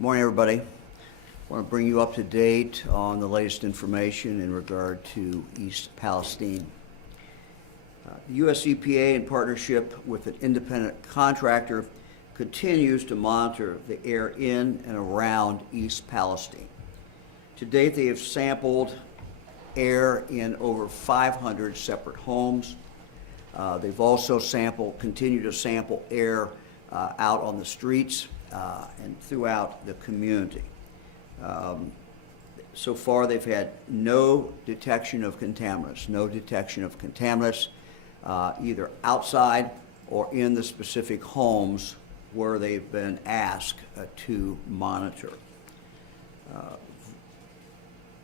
Morning, everybody. I want to bring you up to date on the latest information in regard to East Palestine. The U.S. EPA, in partnership with an independent contractor, continues to monitor the air in and around East Palestine. To date, they have sampled air in over 500 separate homes. They've also continued to sample air out on the streets and throughout the community. So far, they've had no detection of contaminants, either outside or in the specific homes where they've been asked to monitor.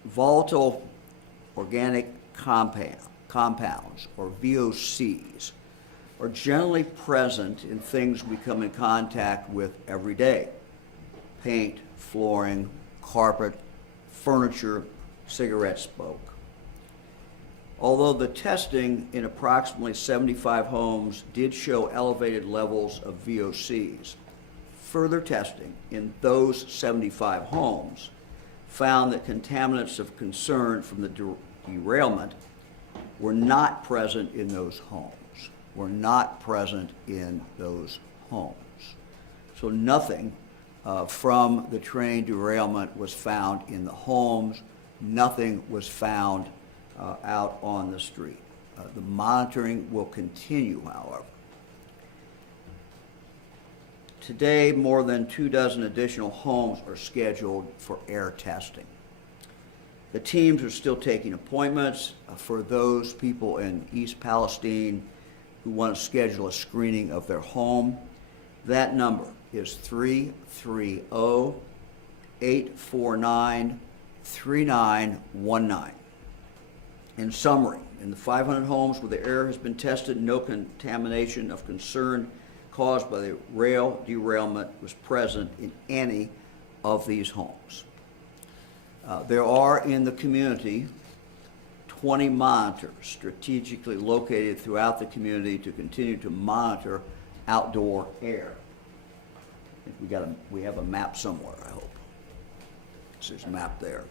Volatile organic compounds, or VOCs, are generally present in things we come in contact with every day: paint, flooring, carpet, furniture, cigarette smoke. Although the testing in approximately 75 homes did show elevated levels of VOCs, further testing in those 75 homes found that contaminants of concern from the derailment were not present in those homes. So nothing from the train derailment was found in the homes. Nothing was found out on the street. The monitoring will continue, however. Today, more than 24 additional homes are scheduled for air testing. The teams are still taking appointments for those people in East Palestine who want to schedule a screening of their home. That number is 330-849-3919. In summary, in the 500 homes where the air has been tested, no contamination of concern caused by the rail derailment was present in any of these homes. There are in the community 20 monitors strategically located throughout the community to continue to monitor outdoor air. I think we have a map somewhere, I hope. There's a map there.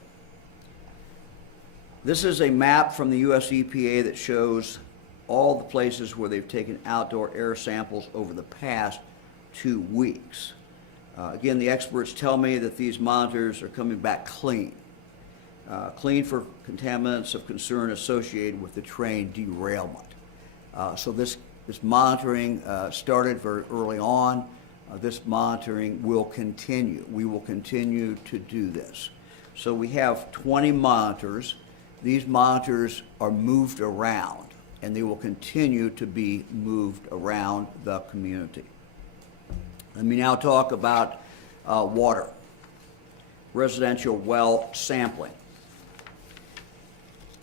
This is a map from the U.S. EPA that shows all the places where they've taken outdoor air samples over the past 2 weeks. Again, the experts tell me that these monitors are coming back clean for contaminants of concern associated with the train derailment. So this monitoring started very early on. This monitoring will continue. We will continue to do this. So we have 20 monitors. These monitors are moved around, and they will continue to be moved around the community. Let me now talk about water, residential well sampling.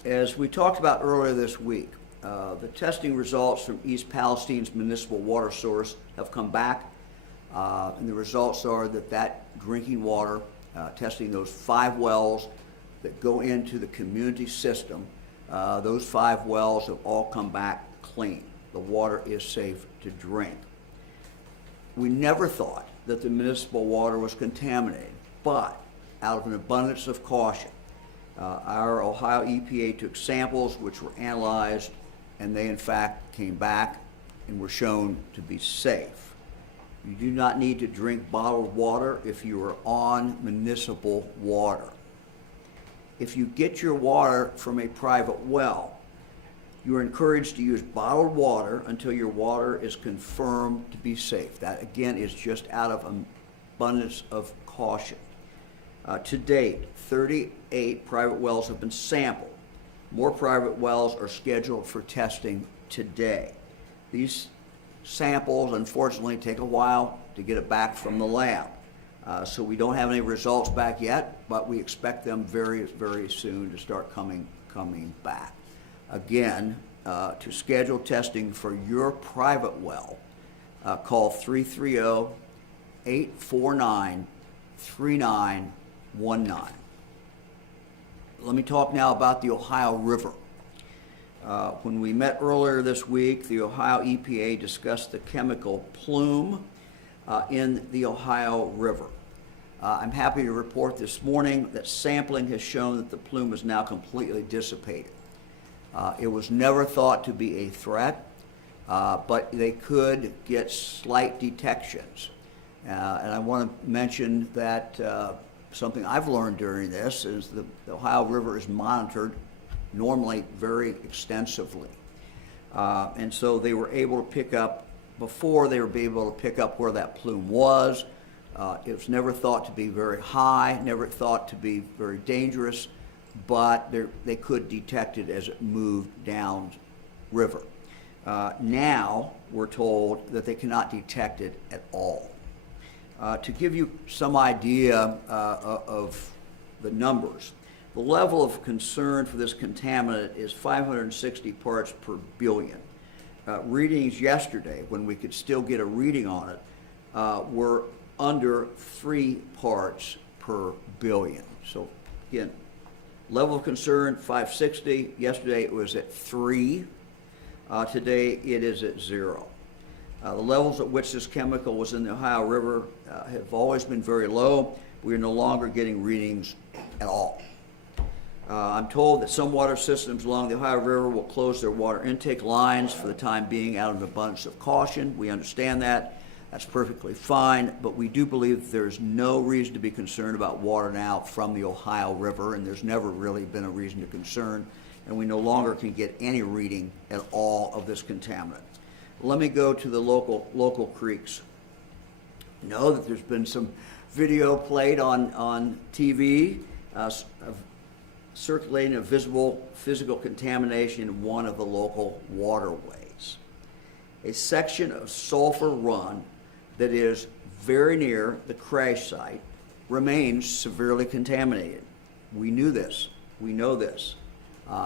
As we talked about earlier this week, the testing results from East Palestine's municipal water source have come back, and the results are that drinking water, testing those 5 wells that go into the community system, those 5 wells have all come back clean. The water is safe to drink. We never thought that the municipal water was contaminated, but out of an abundance of caution, our Ohio EPA took samples which were analyzed, and they in fact came back and were shown to be safe. You do not need to drink bottled water if you are on municipal water. If you get your water from a private well, you are encouraged to use bottled water until your water is confirmed to be safe. That, again, is just out of an abundance of caution. To date, 38 private wells have been sampled. More private wells are scheduled for testing today. These samples, unfortunately, take a while to get it back from the lab. So we don't have any results back yet, but we expect them very, very soon to start coming back. Again, to schedule testing for your private well, call 330-849-3919. Let me talk now about the Ohio River. When we met earlier this week, the Ohio EPA discussed the chemical plume in the Ohio River. I'm happy to report this morning that sampling has shown that the plume is now completely dissipated. It was never thought to be a threat, but they could get slight detections. And I want to mention that something I've learned during this is the Ohio River is monitored normally very extensively. And so they were able to pick up, before they were able to pick up where that plume was. It was never thought to be very high, never thought to be very dangerous, but they could detect it as it moved down river. Now we're told that they cannot detect it at all. To give you some idea of the numbers, the level of concern for this contaminant is 560 parts per billion. Readings yesterday, when we could still get a reading on it, were under 3 parts per billion. So again, level of concern 560. Yesterday it was at 3. Today it is at 0. The levels at which this chemical was in the Ohio River have always been very low. We are no longer getting readings at all. I'm told that some water systems along the Ohio River will close their water intake lines for the time being out of an abundance of caution. We understand that. That's perfectly fine, but we do believe that there's no reason to be concerned about water now from the Ohio River, and there's never really been a reason to concern, and we no longer can get any reading at all of this contaminant. Let me go to the local creeks. Know that there's been some video played on TV of circulating a visible physical contamination in one of the local waterways. A section of Sulphur Run that is very near the crash site remains severely contaminated. We knew this. We know this.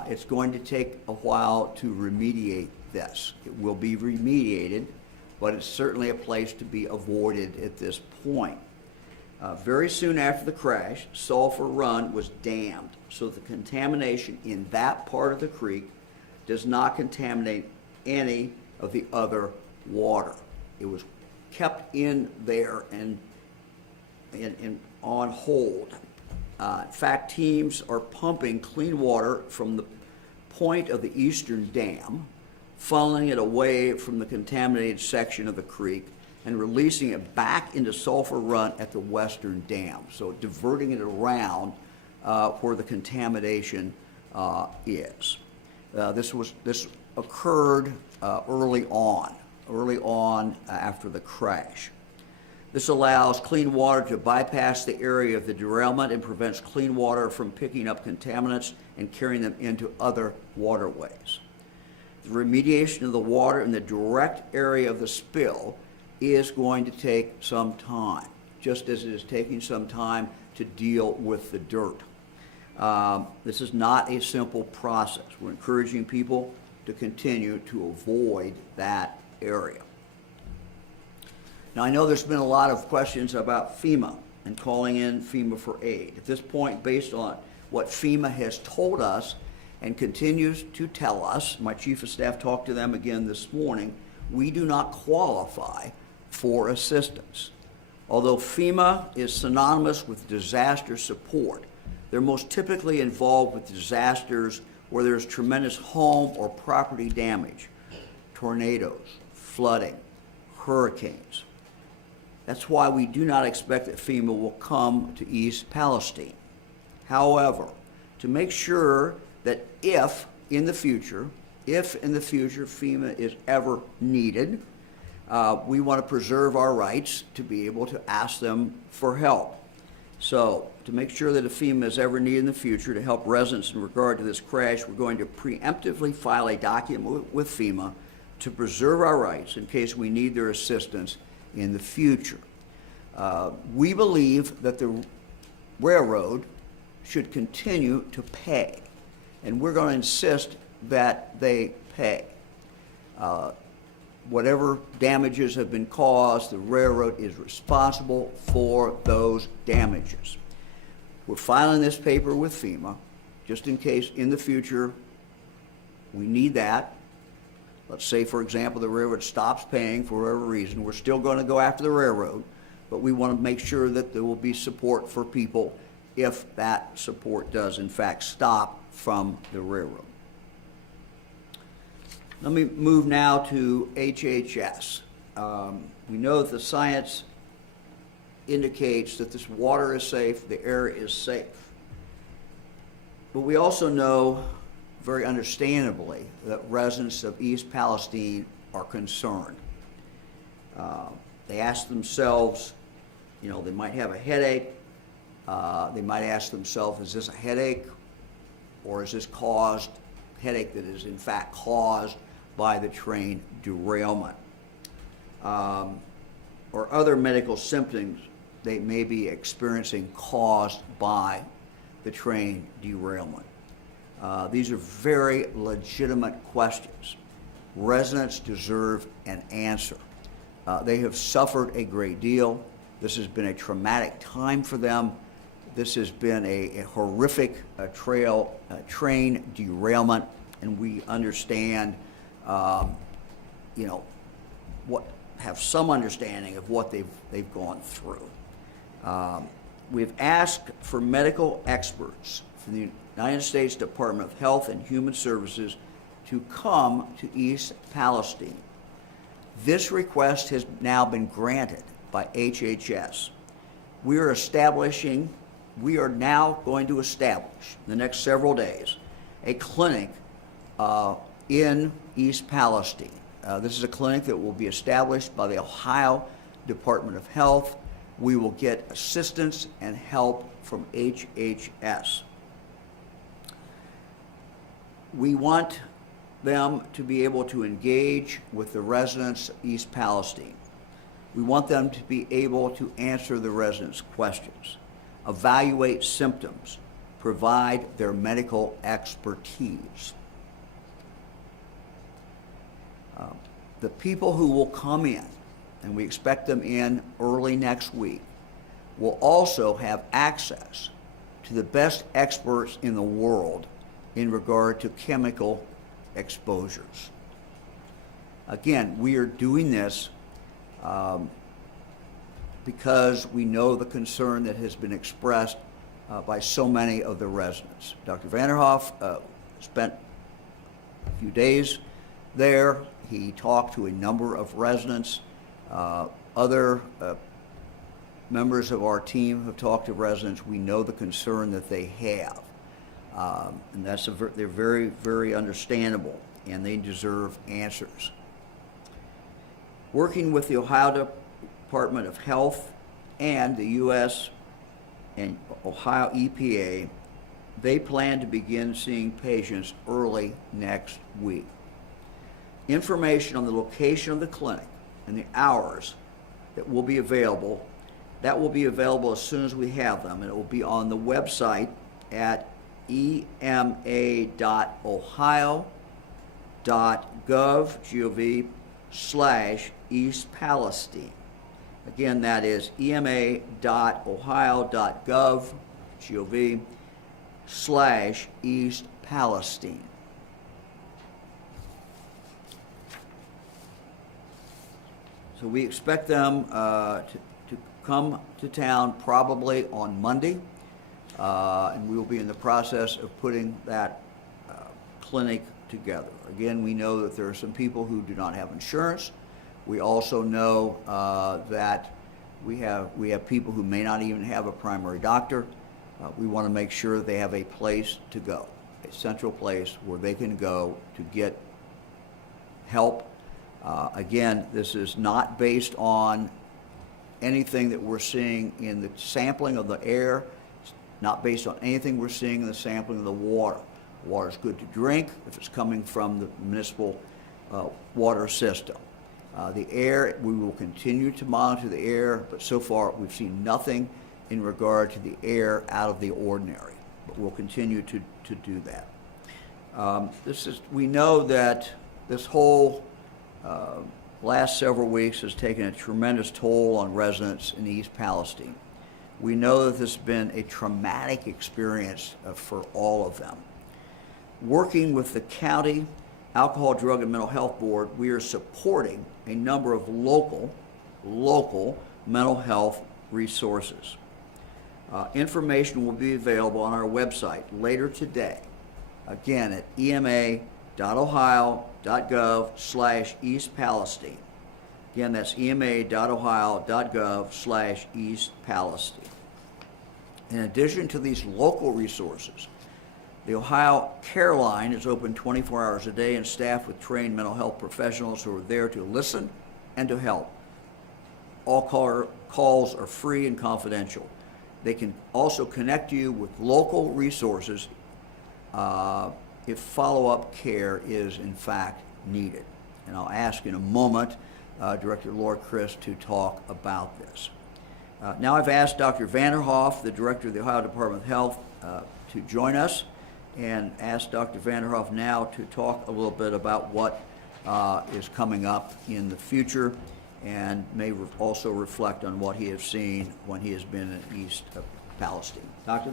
It's going to take a while to remediate this. It will be remediated, but it's certainly a place to be avoided at this point. Very soon after the crash, Sulphur Run was dammed, so the contamination in that part of the creek does not contaminate any of the other water. It was kept in there and on hold. In fact, teams are pumping clean water from the point of the eastern dam, funneling it away from the contaminated section of the creek and releasing it back into Sulphur Run at the western dam. So diverting it around where the contamination is. This occurred early on after the crash. This allows clean water to bypass the area of the derailment and prevents clean water from picking up contaminants and carrying them into other waterways. The remediation of the water in the direct area of the spill is going to take some time, just as it is taking some time to deal with the dirt. This is not a simple process. We're encouraging people to continue to avoid that area. Now, I know there's been a lot of questions about FEMA and calling in FEMA for aid. At this point, based on what FEMA has told us and continues to tell us, my chief of staff talked to them again this morning, we do not qualify for assistance. Although FEMA is synonymous with disaster support, they're most typically involved with disasters where there's tremendous home or property damage, tornadoes, flooding, hurricanes. That's why we do not expect that FEMA will come to East Palestine. However, to make sure that if in the future FEMA is ever needed, we want to preserve our rights to be able to ask them for help. So to make sure that if FEMA is ever needed in the future to help residents in regard to this crash, we're going to preemptively file a document with FEMA to preserve our rights in case we need their assistance in the future. We believe that the railroad should continue to pay, and we're going to insist that they pay. Whatever damages have been caused, the railroad is responsible for those damages. We're filing this paper with FEMA just in case in the future we need that. Let's say, for example, the railroad stops paying for whatever reason. We're still going to go after the railroad, but we want to make sure that there will be support for people if that support does in fact stop from the railroad. Let me move now to HHS. We know that the science indicates that this water is safe, the air is safe. But we also know, very understandably, that residents of East Palestine are concerned. They ask themselves, you know, they might have a headache. They might ask themselves, is this a headache, or is this headache that is in fact caused by the train derailment? Or other medical symptoms they may be experiencing caused by the train derailment. These are very legitimate questions. Residents deserve an answer. They have suffered a great deal. This has been a traumatic time for them. This has been a horrific train derailment, and we understand, have some understanding of what they've gone through. We've asked for medical experts from the United States Department of Health and Human Services to come to East Palestine. This request has now been granted by HHS. We are now going to establish in the next several days a clinic in East Palestine. This is a clinic that will be established by the Ohio Department of Health. We will get assistance and help from HHS. We want them to be able to engage with the residents of East Palestine. We want them to be able to answer the residents' questions, evaluate symptoms, provide their medical expertise. The people who will come in, and we expect them in early next week, will also have access to the best experts in the world in regard to chemical exposures. Again, we are doing this because we know the concern that has been expressed by so many of the residents. Dr. Vanderhoff spent a few days there. He talked to a number of residents. Other members of our team have talked to residents. We know the concern that they have. And they're very, very understandable, and they deserve answers. Working with the Ohio Department of Health and the U.S. and Ohio EPA, they plan to begin seeing patients early next week. Information on the location of the clinic and the hours that will be available, that will be available as soon as we have them, and it will be on the website at ema.ohio.gov/East Palestine. Again, that is ema.ohio.gov/East Palestine. So we expect them to come to town probably on Monday, and we will be in the process of putting that clinic together. Again, we know that there are some people who do not have insurance. We also know that we have people who may not even have a primary doctor. We want to make sure they have a place to go, a central place where they can go to get help. Again, this is not based on anything that we're seeing in the sampling of the air. It's not based on anything we're seeing in the sampling of the water. Water is good to drink if it's coming from the municipal water system. The air, we will continue to monitor the air, but so far we've seen nothing in regard to the air out of the ordinary. But we'll continue to do that. We know that this whole last several weeks has taken a tremendous toll on residents in East Palestine. We know that this has been a traumatic experience for all of them. Working with the County Alcohol, Drug, and Mental Health Board, we are supporting a number of local mental health resources. Information will be available on our website later today, again at ema.ohio.gov/East Palestine. Again, that's ema.ohio.gov/East Palestine. In addition to these local resources, the Ohio Care Line is open 24 hours a day and staffed with trained mental health professionals who are there to listen and to help. All calls are free and confidential. They can also connect you with local resources if follow-up care is in fact needed. And I'll ask in a moment Director Laura Christ to talk about this. Now I've asked Dr. Vanderhoff, the Director of the Ohio Department of Health, to join us, and ask Dr. Vanderhoff now to talk a little bit about what is coming up in the future, and may also reflect on what he has seen when he has been in East Palestine. Doctor?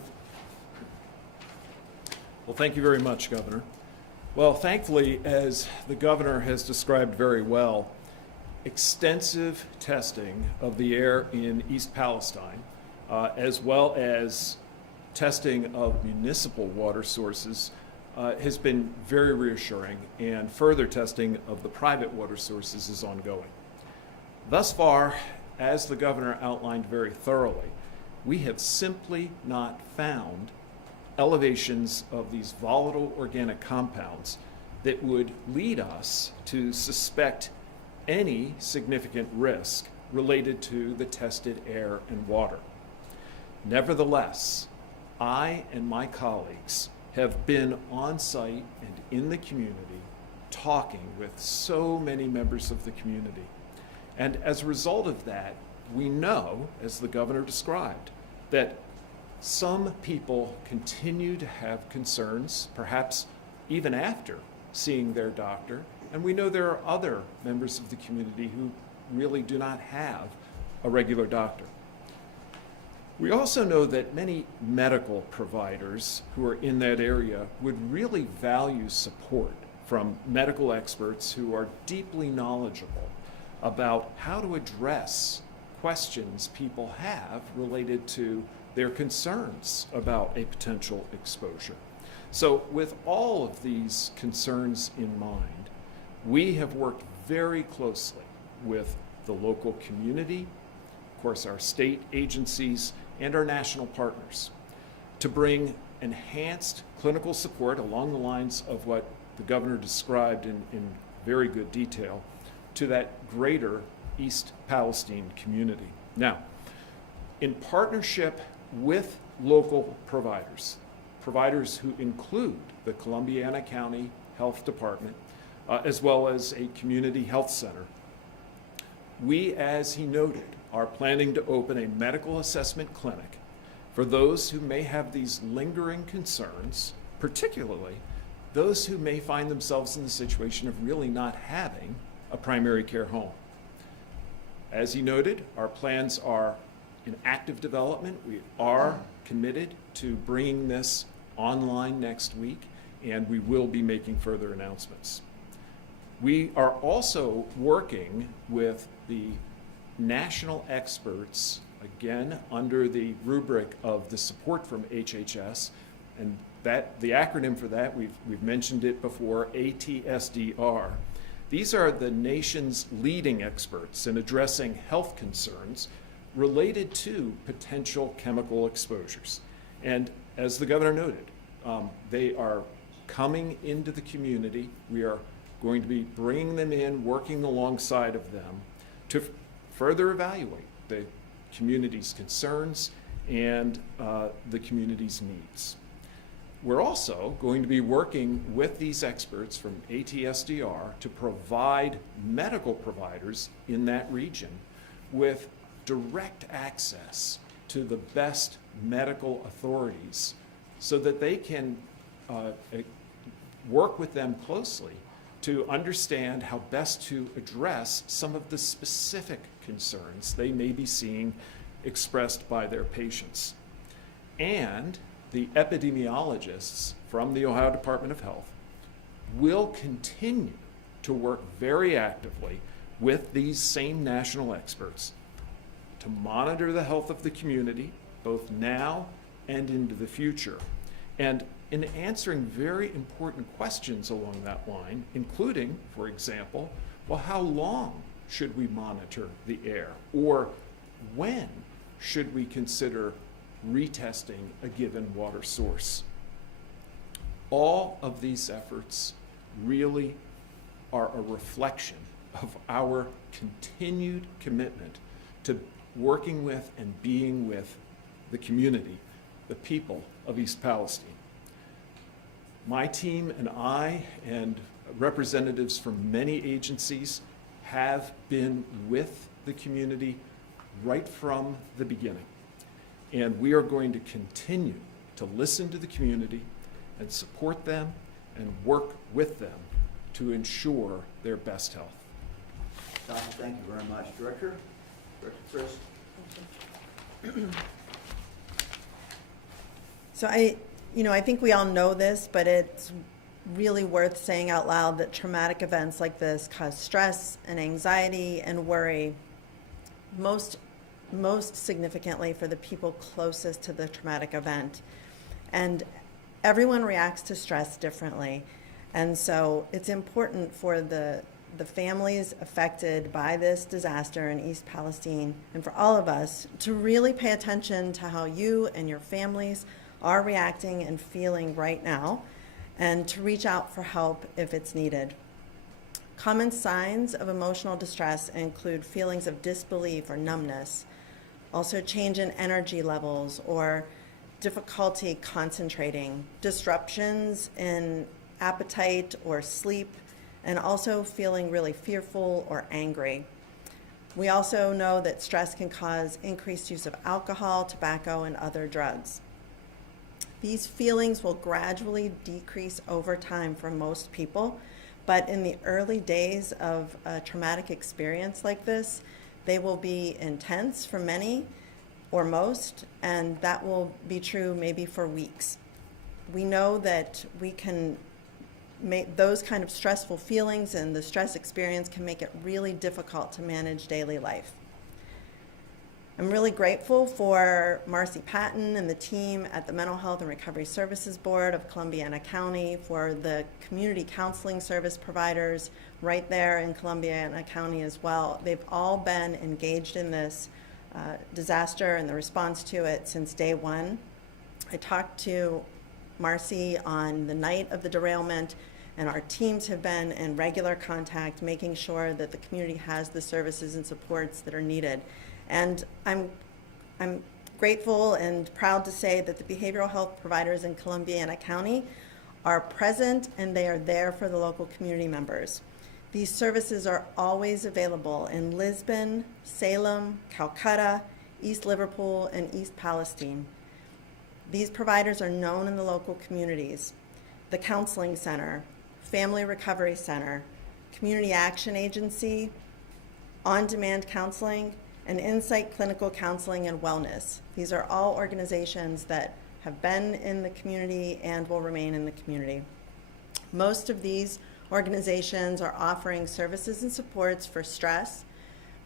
Well, thank you very much, Governor. Well, thankfully, as the Governor has described very well, extensive testing of the air in East Palestine, as well as testing of municipal water sources, has been very reassuring, and further testing of the private water sources is ongoing. Thus far, as the Governor outlined very thoroughly, we have simply not found elevations of these volatile organic compounds that would lead us to suspect any significant risk related to the tested air and water. Nevertheless, I and my colleagues have been on site and in the community talking with so many members of the community. And as a result of that, we know, as the Governor described, that some people continue to have concerns, perhaps even after seeing their doctor, and we know there are other members of the community who really do not have a regular doctor. We also know that many medical providers who are in that area would really value support from medical experts who are deeply knowledgeable about how to address questions people have related to their concerns about a potential exposure. So with all of these concerns in mind, we have worked very closely with the local community, of course our state agencies, and our national partners to bring enhanced clinical support along the lines of what the Governor described in very good detail to that greater East Palestine community. Now, in partnership with local providers who include the Columbiana County Health Department, as well as a community health center, we, as he noted, are planning to open a medical assessment clinic for those who may have these lingering concerns, particularly those who may find themselves in the situation of really not having a primary care home. As he noted, our plans are in active development. We are committed to bringing this online next week, and we will be making further announcements. We are also working with the national experts, again, under the rubric of the support from HHS, and that the acronym for that, we've mentioned it before, ATSDR. These are the nation's leading experts in addressing health concerns related to potential chemical exposures. And as the Governor noted, they are coming into the community. We are going to be bringing them in, working alongside of them to further evaluate the community's concerns and the community's needs. We're also going to be working with these experts from ATSDR to provide medical providers in that region with direct access to the best medical authorities so that they can work with them closely to understand how best to address some of the specific concerns they may be seeing expressed by their patients. And the epidemiologists from the Ohio Department of Health will continue to work very actively with these same national experts to monitor the health of the community, both now and into the future. And in answering very important questions along that line, including, for example, well, how long should we monitor the air? Or when should we consider retesting a given water source? All of these efforts really are a reflection of our continued commitment to working with and being with the community, the people of East Palestine. My team and I and representatives from many agencies have been with the community right from the beginning. And we are going to continue to listen to the community and support them and work with them to ensure their best health. Doctor, thank you very much. Director Chris? So I think we all know this, but it's really worth saying out loud that traumatic events like this cause stress and anxiety and worry, most significantly for the people closest to the traumatic event. And everyone reacts to stress differently. And so it's important for the families affected by this disaster in East Palestine and for all of us to really pay attention to how you and your families are reacting and feeling right now, and to reach out for help if it's needed. Common signs of emotional distress include feelings of disbelief or numbness, also change in energy levels or difficulty concentrating, disruptions in appetite or sleep, and also feeling really fearful or angry. We also know that stress can cause increased use of alcohol, tobacco, and other drugs. These feelings will gradually decrease over time for most people, but in the early days of a traumatic experience like this, they will be intense for many or most, and that will be true maybe for weeks. We know that we can make those kind of stressful feelings, and the stress experience can make it really difficult to manage daily life. I'm really grateful for Marcy Patton and the team at the Mental Health and Recovery Services Board of Columbiana County, for the community counseling service providers right there in Columbiana County as well. They've all been engaged in this disaster and the response to it since day one. I talked to Marcy on the night of the derailment, and our teams have been in regular contact, making sure that the community has the services and supports that are needed. And I'm grateful and proud to say that the behavioral health providers in Columbiana County are present, and they are there for the local community members. These services are always available in Lisbon, Salem, Calcutta, East Liverpool, and East Palestine. These providers are known in the local communities. The Counseling Center, Family Recovery Center, Community Action Agency, On-Demand Counseling, and Insight Clinical Counseling and Wellness. These are all organizations that have been in the community and will remain in the community. Most of these organizations are offering services and supports for stress,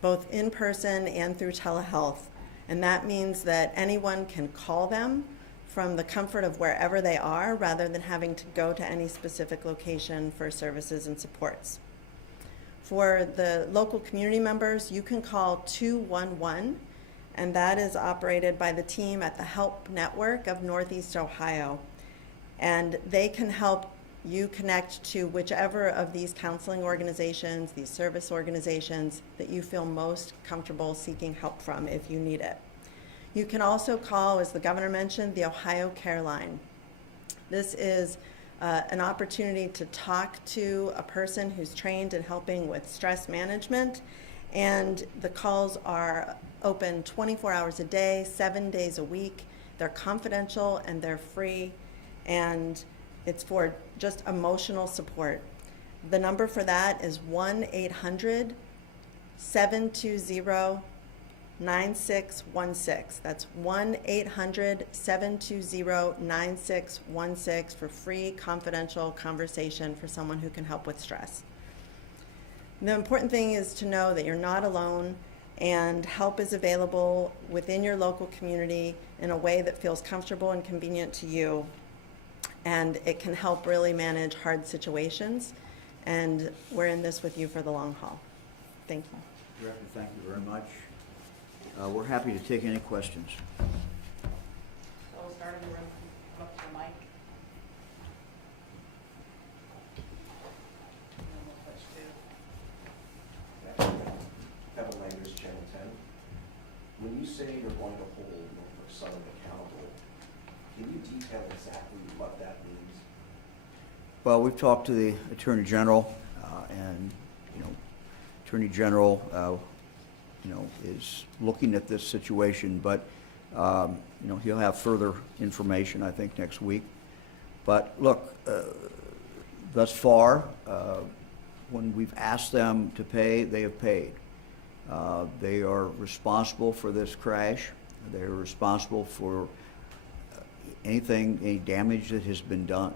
both in person and through telehealth. And that means that anyone can call them from the comfort of wherever they are, rather than having to go to any specific location for services and supports. For the local community members, you can call 211, and that is operated by the team at the Help Network of Northeast Ohio. And they can help you connect to whichever of these counseling organizations, these service organizations that you feel most comfortable seeking help from if you need it. You can also call, as the governor mentioned, the Ohio Care Line. This is an opportunity to talk to a person who's trained in helping with stress management, and the calls are open 24 hours a day, 7 days a week. They're confidential and they're free, and it's for just emotional support. The number for that is 1-800-720-9616. That's 1-800-720-9616 for free, confidential conversation for someone who can help with stress. The important thing is to know that you're not alone, And help is available within your local community in a way that feels comfortable and convenient to you. And it can help really manage hard situations. And we're in this with you for the long haul. Thank you. Director, thank you very much. We're happy to take any questions. So we'll start in the room, come up to the mic. And then we'll switch to. Kevin Langers, Channel 10. When you say you're going to hold Norfolk Southern accountable, can you detail exactly what that means? Well, we've talked to the Attorney General, and, Attorney General, is looking at this situation, but, he'll have further information, I think, next week. But look, thus far, when we've asked them to pay, they have paid. They are responsible for this crash. They are responsible for any damage that has been done.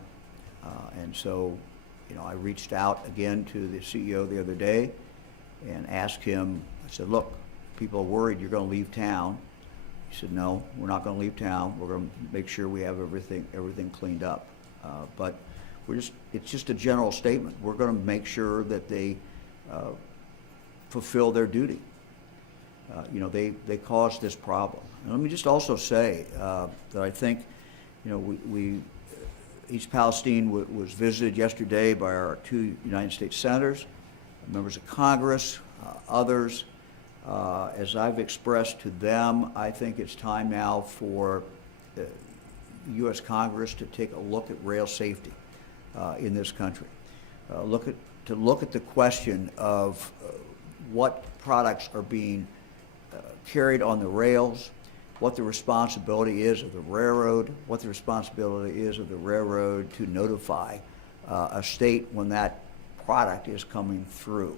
And so, I reached out again to the CEO the other day and asked him, I said, look, people are worried you're going to leave town. He said, no, we're not going to leave town. We're going to make sure we have everything cleaned up. But it's just a general statement. We're going to make sure that they fulfill their duty. They caused this problem. And let me just also say that I think, East Palestine was visited yesterday by our 2 United States senators, members of Congress, others. As I've expressed to them, I think it's time now for the U.S. Congress to take a look at rail safety in this country. Look at the question of what products are being carried on the rails, what the responsibility is of the railroad, what the responsibility is of the railroad to notify a state when that product is coming through.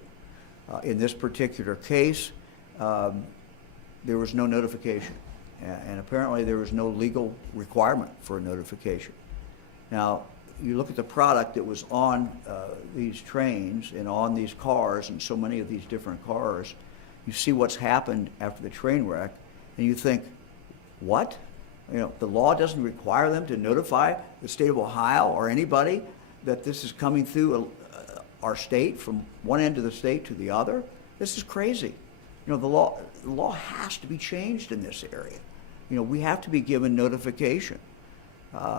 In this particular case, there was no notification, and apparently there was no legal requirement for a notification. Now, you look at the product that was on these trains and on these cars, and so many of these different cars, you see what's happened after the train wreck, and you think, what? The law doesn't require them to notify the state of Ohio or anybody that this is coming through our state from one end of the state to the other? This is crazy. The law has to be changed in this area. We have to be given notification.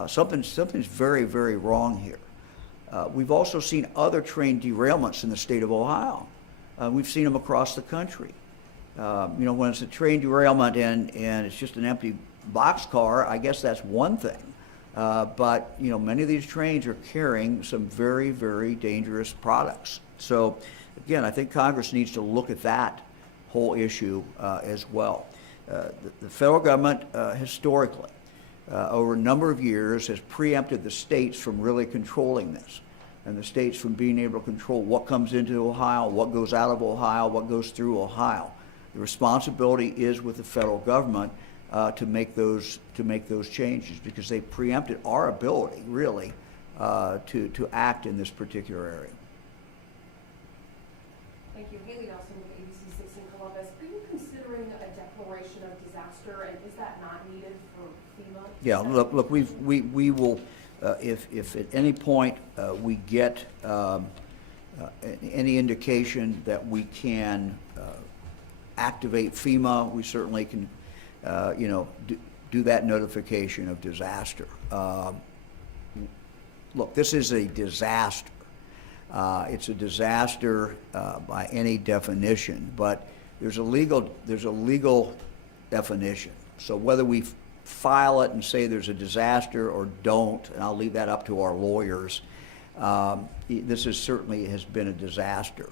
Something's very, very wrong here. We've also seen other train derailments in the state of Ohio. We've seen them across the country. When it's a train derailment and it's just an empty boxcar, I guess that's one thing. But many of these trains are carrying some very, very dangerous products. So, again, I think Congress needs to look at that whole issue as well. The federal government historically, over a number of years, has preempted the states from really controlling this, and the states from being able to control what comes into Ohio, what goes out of Ohio, what goes through Ohio. The responsibility is with the federal government to make those changes, because they preempted our ability, really, to act in this particular area. Thank you. Haley Nelson with ABC 6 in Columbus. Are you considering a declaration of disaster, and is that not needed for FEMA? Yeah, look, we will, if at any point we get any indication that we can activate FEMA, we certainly can, do that notification of disaster. Look, this is a disaster. It's a disaster by any definition, but there's a legal definition. So whether we file it and say there's a disaster or don't, and I'll leave that up to our lawyers, this certainly has been a disaster.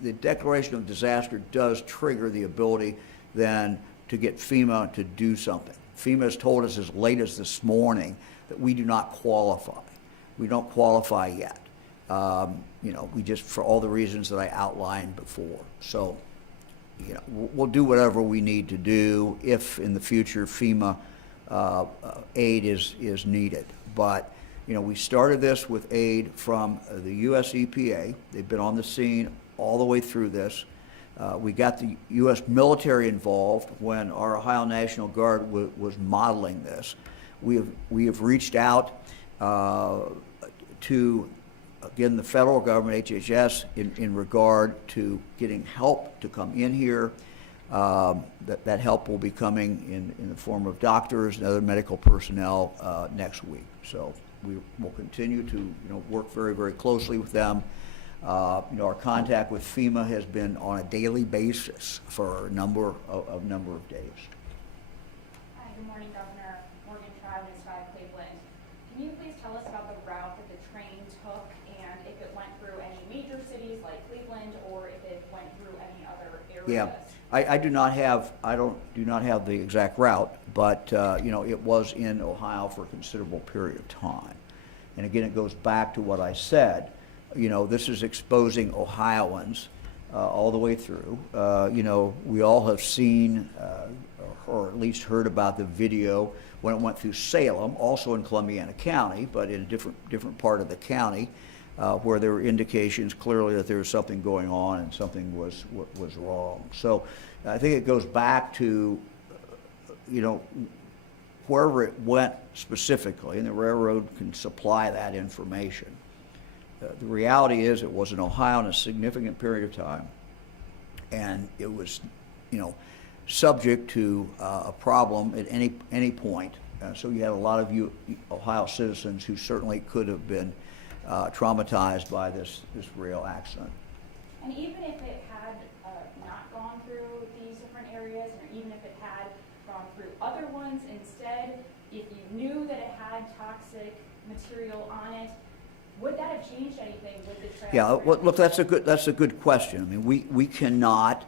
The declaration of disaster does trigger the ability then to get FEMA to do something. FEMA has told us as late as this morning that we do not qualify. We don't qualify yet. We just, for all the reasons that I outlined before. So, we'll do whatever we need to do if in the future FEMA aid is needed. But, we started this with aid from the U.S. EPA. They've been on the scene all the way through this. We got the U.S. military involved when our Ohio National Guard was modeling this. We have reached out to, again, the federal government, HHS, in regard to getting help to come in here. That help will be coming in the form of doctors and other medical personnel next week. So we will continue to work very, very closely with them. Our contact with FEMA has been on a daily basis for a number of days. Hi, good morning, Governor. Morgan Travis, Cleveland. Can you please tell us about the route that the train took and if it went through any major cities like Cleveland or if it went through any other areas? Yeah, I do not have the exact route, but it was in Ohio for a considerable period of time. And again, it goes back to what I said. This is exposing Ohioans all the way through. We all have seen or at least heard about the video when it went through Salem, also in Columbiana County, but in a different part of the county, where there were indications clearly that there was something going on and something was wrong. So I think it goes back to, wherever it went specifically, and the railroad can supply that information. The reality is it was in Ohio in a significant period of time, and it was, subject to a problem at any point. So you had a lot of Ohio citizens who certainly could have been traumatized by this rail accident. And even if it had not gone through these different areas, or even if it had gone through other ones instead, if you knew that it had toxic material on it, would that have changed anything with the transfer? Yeah, look, that's a good question. I mean, we cannot,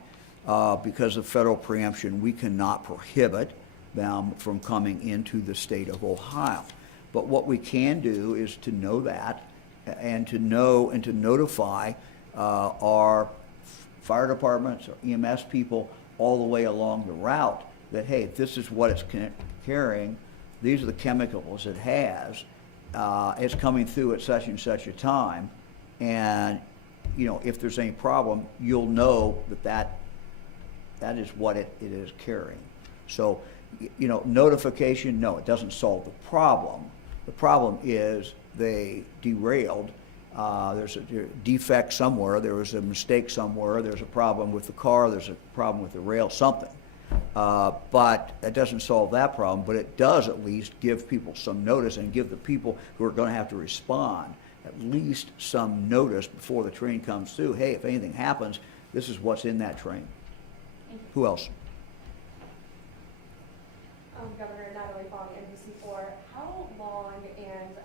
because of federal preemption, we cannot prohibit them from coming into the state of Ohio. But what we can do is to know that, and to notify our fire departments or EMS people all the way along the route that, hey, this is what it's carrying, these are the chemicals it has, it's coming through at such and such a time, and if there's any problem, you'll know that is what it is carrying. So notification, no, it doesn't solve the problem. The problem is they derailed. There's a defect somewhere, there was a mistake somewhere, there's a problem with the car, there's a problem with the rail, something. But it doesn't solve that problem, but it does at least give people some notice and give the people who are going to have to respond at least some notice before the train comes through. Hey, if anything happens, this is what's in that train. Who else? Governor Natalie Fong, NBC4. How long and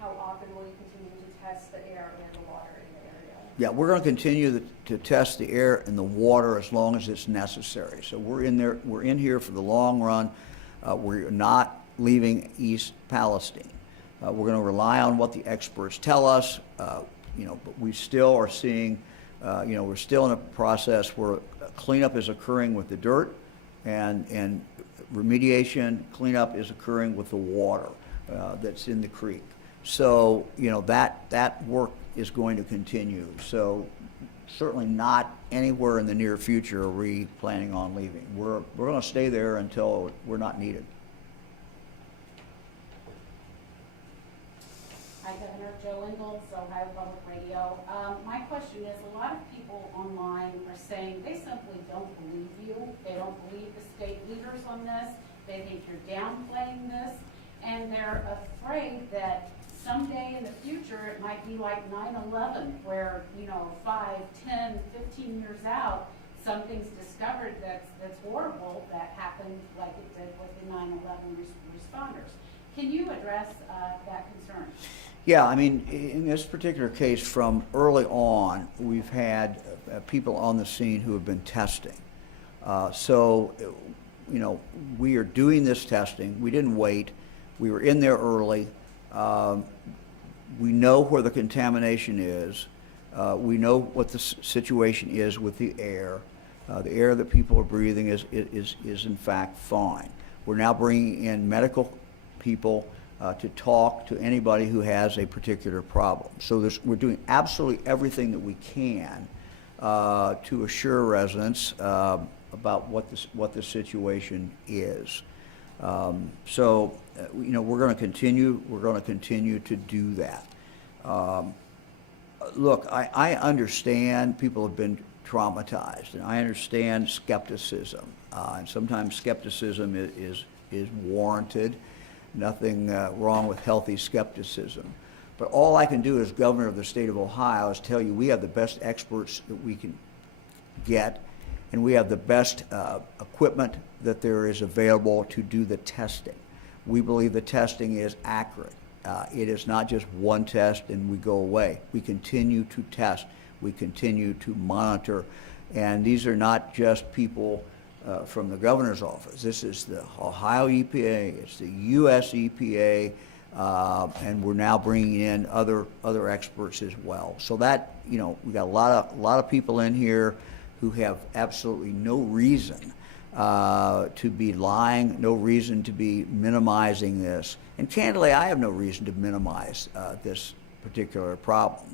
how often will you continue to test the air and the water in the area? Yeah, we're going to continue to test the air and the water as long as it's necessary. So we're in here for the long run. We're not leaving East Palestine. We're going to rely on what the experts tell us, but we still are seeing, we're still in a process where cleanup is occurring with the dirt, and remediation cleanup is occurring with the water that's in the creek. So that work is going to continue. So certainly not anywhere in the near future are we planning on leaving. We're going to stay there until we're not needed. Hi, Governor. Joe Ingalls, Ohio Public Radio. My question is, a lot of people online are saying they simply don't believe you. They don't believe the state leaders on this. They think you're downplaying this. And they're afraid that someday in the future it might be like 9/11, where, 5, 10, 15 years out, something's discovered that's horrible that happened like it did with the 9/11 responders. Can you address that concern? Yeah, I mean, in this particular case, from early on, we've had people on the scene who have been testing. We are doing this testing. We didn't wait. We were in there early. We know where the contamination is. We know what the situation is with the air. The air that people are breathing is in fact fine. We're now bringing in medical people to talk to anybody who has a particular problem. So we're doing absolutely everything that we can to assure residents about what the situation is. So, you know, we're going to continue to do that. Look, I understand people have been traumatized, and I understand skepticism, and sometimes skepticism is warranted. Nothing wrong with healthy skepticism. But all I can do as governor of the state of Ohio is tell you we have the best experts that we can get, and we have the best equipment that there is available to do the testing. We believe the testing is accurate. It is not just one test and we go away. We continue to test. We continue to monitor. And these are not just people from the governor's office. This is the Ohio EPA, it's the US EPA, and we're now bringing in other experts as well. So that, you know, we got a lot of people in here who have absolutely no reason to be lying, no reason to be minimizing this. And candidly, I have no reason to minimize this particular problem.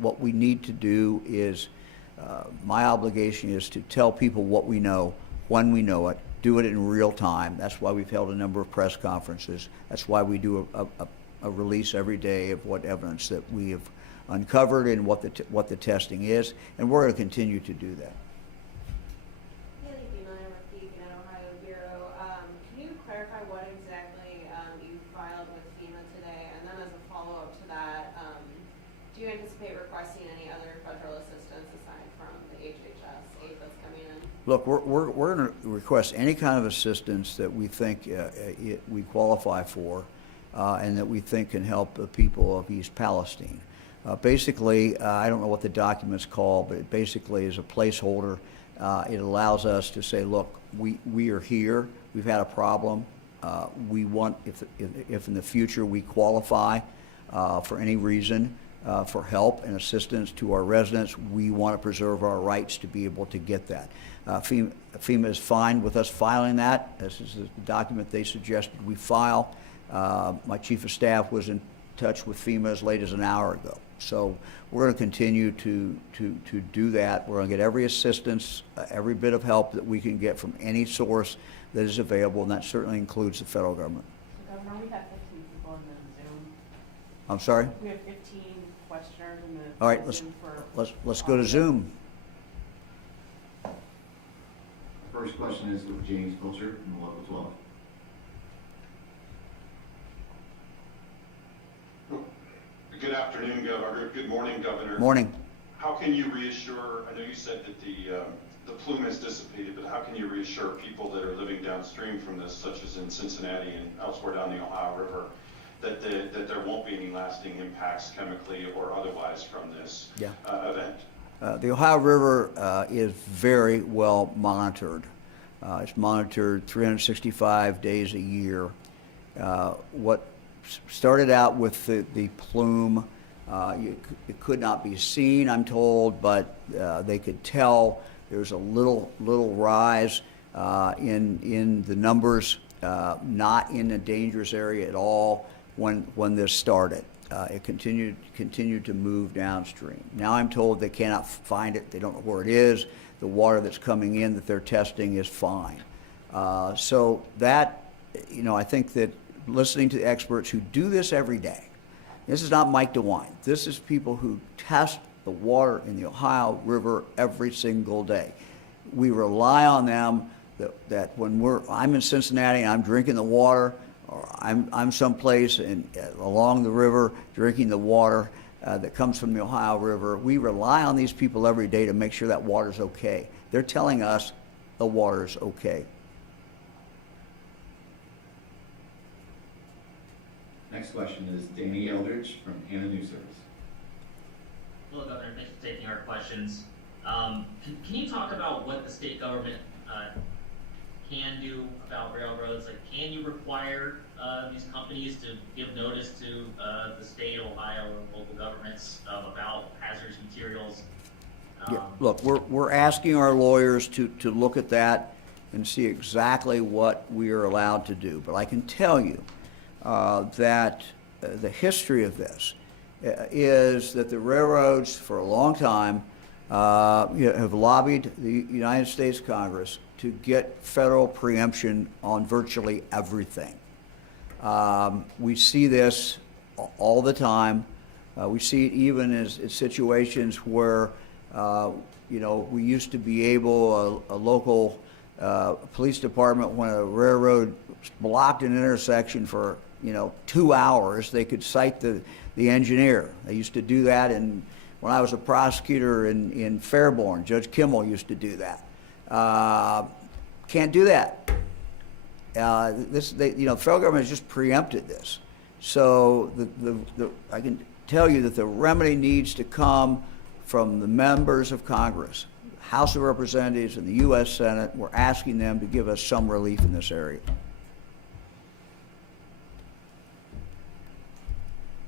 What we need to do is, my obligation is to tell people what we know, when we know it, do it in real time. That's why we've held a number of press conferences. That's why we do a release every day of what evidence that we have uncovered and what the testing is, and we're going to continue to do that. Can you clarify what exactly you filed with FEMA today? And then as a follow-up to that, do you anticipate requesting any other federal assistance aside from the HHS aid that's coming in? Look, we're going to request any kind of assistance that we think we qualify for and that we think can help the people of East Palestine. Basically, I don't know what the document's called, but it basically is a placeholder. It allows us to say, look, we are here. We've had a problem. We want, if in the future we qualify for any reason for help and assistance to our residents, we want to preserve our rights to be able to get that. FEMA is fine with us filing that. This is the document they suggested we file. My chief of staff was in touch with FEMA as late as an hour ago. So we're going to continue to do that. We're going to get every assistance, every bit of help that we can get from any source that is available, and that certainly includes the federal government. So Governor, we have 15 people in the Zoom. I'm sorry? We have 15 questioners in the All right, Zoom for. let's go to Zoom. First question is with James Pilcher from Local 12. Good afternoon, Governor. Good morning, Governor. Morning. How can you reassure, I know you said that the plume has dissipated, but how can you reassure people that are living downstream from this, such as in Cincinnati and elsewhere down the Ohio River, that there won't be any lasting impacts chemically or otherwise from this event? The Ohio River is very well monitored. It's monitored 365 days a year. What started out with the plume, it could not be seen, I'm told, but they could tell there's a little rise in the numbers, not in a dangerous area at all when this started. It continued to move downstream. Now I'm told they cannot find it. They don't know where it is. The water that's coming in that they're testing is fine. So that, you know, I think that listening to the experts who do this every day, this is not Mike DeWine. This is people who test the water in the Ohio River every single day. We rely on them that when I'm in Cincinnati and I'm drinking the water, or I'm someplace along the river drinking the water that comes from the Ohio River, we rely on these people every day to make sure that water's okay. They're telling us the water's okay. Next question is Danny Eldridge from Hannah News Service. Hello, Governor. Thanks for taking our questions. Can you talk about what the state government can do about railroads? Like, can you require these companies to give notice to the state, Ohio, and local governments about hazardous materials? Yeah, look, we're asking our lawyers to look at that and see exactly what we are allowed to do. But I can tell you that the history of this is that the railroads for a long time have lobbied the United States Congress to get federal preemption on virtually everything. We see this all the time. We see it even as situations where, we used to be able, a local police department, when a railroad blocked an intersection for, 2 hours, they could cite the engineer. They used to do that when I was a prosecutor in Fairborn. Judge Kimmel used to do that. Can't do that. The federal government has just preempted this. So I can tell you that the remedy needs to come from the members of Congress, House of Representatives and the U.S. Senate. We're asking them to give us some relief in this area.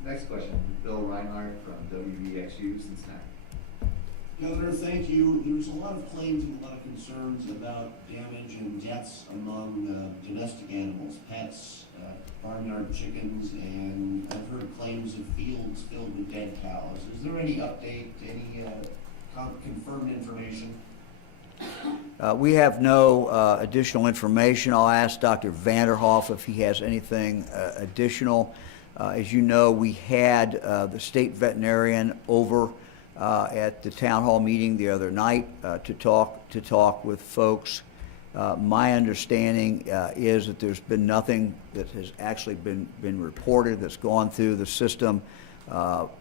Next question, Bill Reinhardt from WVXU Cincinnati. Governor, thank you. There's a lot of claims and a lot of concerns about damage and deaths among domestic animals, pets, farmyard chickens, and I've heard claims of fields filled with dead cows. Is there any update, any confirmed information? We have no additional information. I'll ask Dr. Vanderhoff if he has anything additional. As you know, we had the state veterinarian over at the town hall meeting the other night to talk with folks. My understanding is that there's been nothing that has actually been reported that's gone through the system.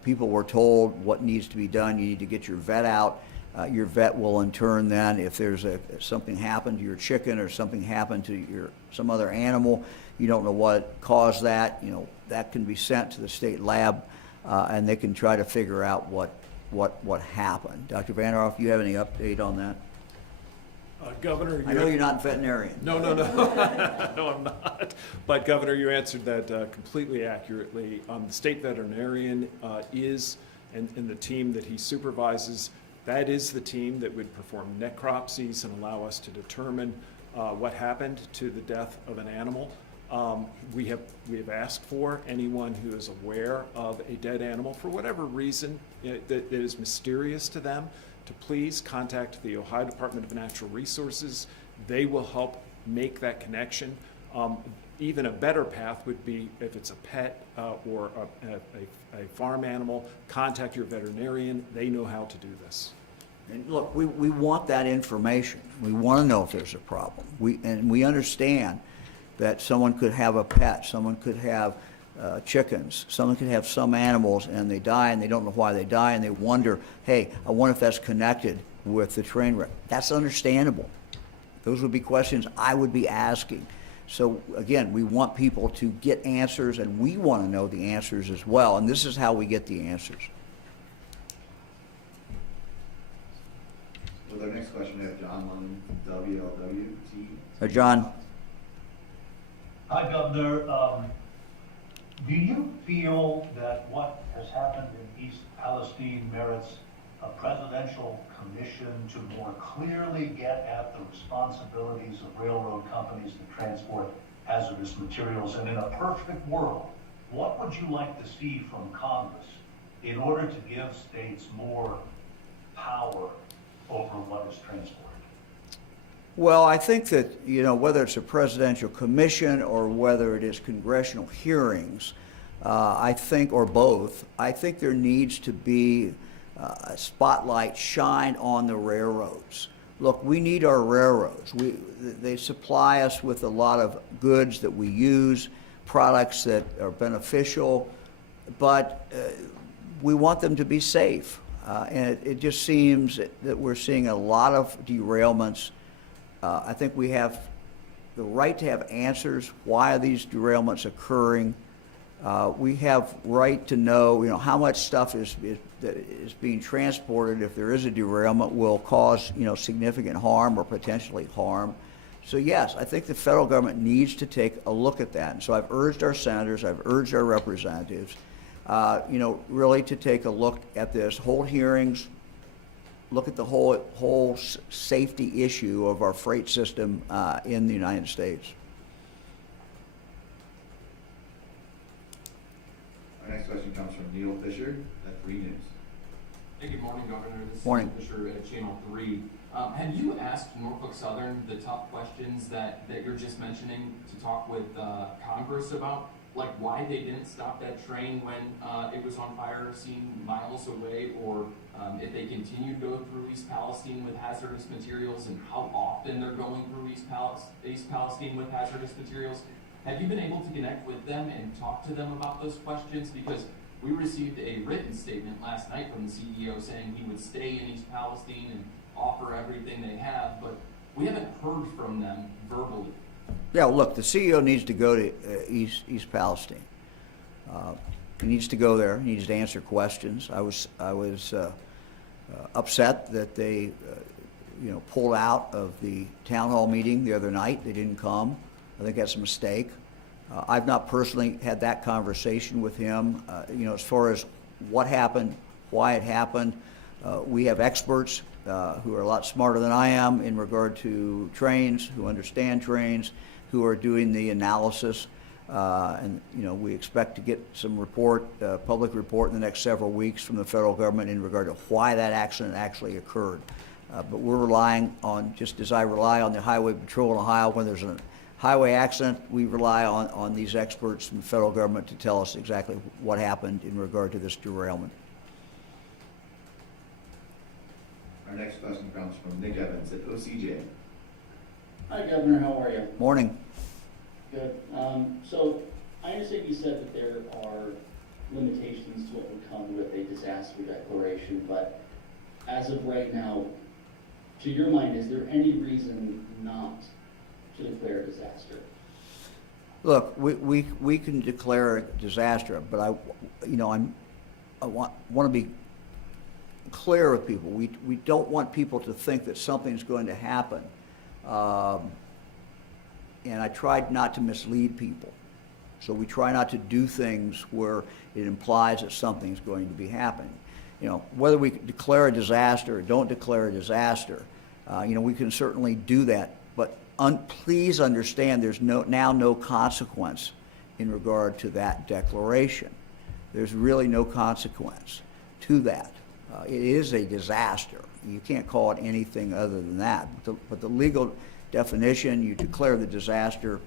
People were told what needs to be done. You need to get your vet out. Your vet will in turn then, if there's something happened to your chicken or something happened to some other animal, you don't know what caused that, that can be sent to the state lab and they can try to figure out what happened. Dr. Vanderhoff, do you have any update on that? Governor, I know you're not veterinarian. No. No, I'm not. But Governor, you answered that completely accurately. The state veterinarian is, and the team that he supervises, that is the team that would perform necropsies and allow us to determine what happened to the death of an animal. We have asked for anyone who is aware of a dead animal for whatever reason that is mysterious to them to please contact the Ohio Department of Natural Resources. They will help make that connection. Even a better path would be if it's a pet or a farm animal, contact your veterinarian. They know how to do this. And look, we want that information. We want to know if there's a problem. We understand that someone could have a pet, someone could have chickens, someone could have some animals and they die and they don't know why they die and they wonder, hey, I wonder if that's connected with the train wreck. That's understandable. Those would be questions I would be asking. So again, we want people to get answers and we want to know the answers as well. And this is how we get the answers. With our next question, we have John Lund, WLWT. John. Hi, Governor. Do you feel that what has happened in East Palestine merits a presidential commission to more clearly get at the responsibilities of railroad companies to transport hazardous materials? And in a perfect world, what would you like to see from Congress in order to give states more power over what is transported? Well, I think that, whether it's a presidential commission or whether it is congressional hearings, I think, or both, I think there needs to be a spotlight shined on the railroads. Look, we need our railroads. They supply us with a lot of goods that we use, products that are beneficial, but we want them to be safe. And it just seems that we're seeing a lot of derailments. I think we have the right to have answers. Why are these derailments occurring? We have right to know, how much stuff is being transported if there is a derailment will cause, significant harm or potentially harm. So yes, I think the federal government needs to take a look at that. And so I've urged our senators, I've urged our representatives, really to take a look at this, hold hearings, look at the whole safety issue of our freight system in the United States. Our next question comes from Neil Fisher at 3 News. Hey, good morning, Governor. This Morning. is Fisher at Channel 3. Have you asked Norfolk Southern the tough questions that you're just mentioning to talk with Congress about? Like why they didn't stop that train when it was on fire seen miles away, or if they continue to go through East Palestine with hazardous materials, and how often they're going through East Palestine with hazardous materials? Have you been able to connect with them and talk to them about those questions? Because we received a written statement last night from the CEO saying he would stay in East Palestine and offer everything they have, but we haven't heard from them verbally. Yeah, well, look, the CEO needs to go to East Palestine. He needs to go there. He needs to answer questions. I was upset that they, pulled out of the town hall meeting the other night. They didn't come. I think that's a mistake. I've not personally had that conversation with him. As far as what happened, why it happened, we have experts who are a lot smarter than I am in regard to trains, who understand trains, who are doing the analysis. And we expect to get some public report in the next several weeks from the federal government in regard to why that accident actually occurred. But we're relying on, just as I rely on the Highway Patrol in Ohio when there's a highway accident, we rely on these experts from the federal government to tell us exactly what happened in regard to this derailment. Our next question comes from Nick Evans at OCJ. Hi, Governor. How are you? Morning. Good. So I understand you said that there are limitations to what would come with a disaster declaration, but as of right now, to your mind, is there any reason not to declare a disaster? Look, we can declare a disaster, but I want to be clear with people. We don't want people to think that something's going to happen. And I tried not to mislead people. So we try not to do things where it implies that something's going to be happening. Whether we declare a disaster or don't declare a disaster, we can certainly do that. But please understand there's now no consequence in regard to that declaration. There's really no consequence to that. It is a disaster. You can't call it anything other than that. But the legal definition, you declare the disaster,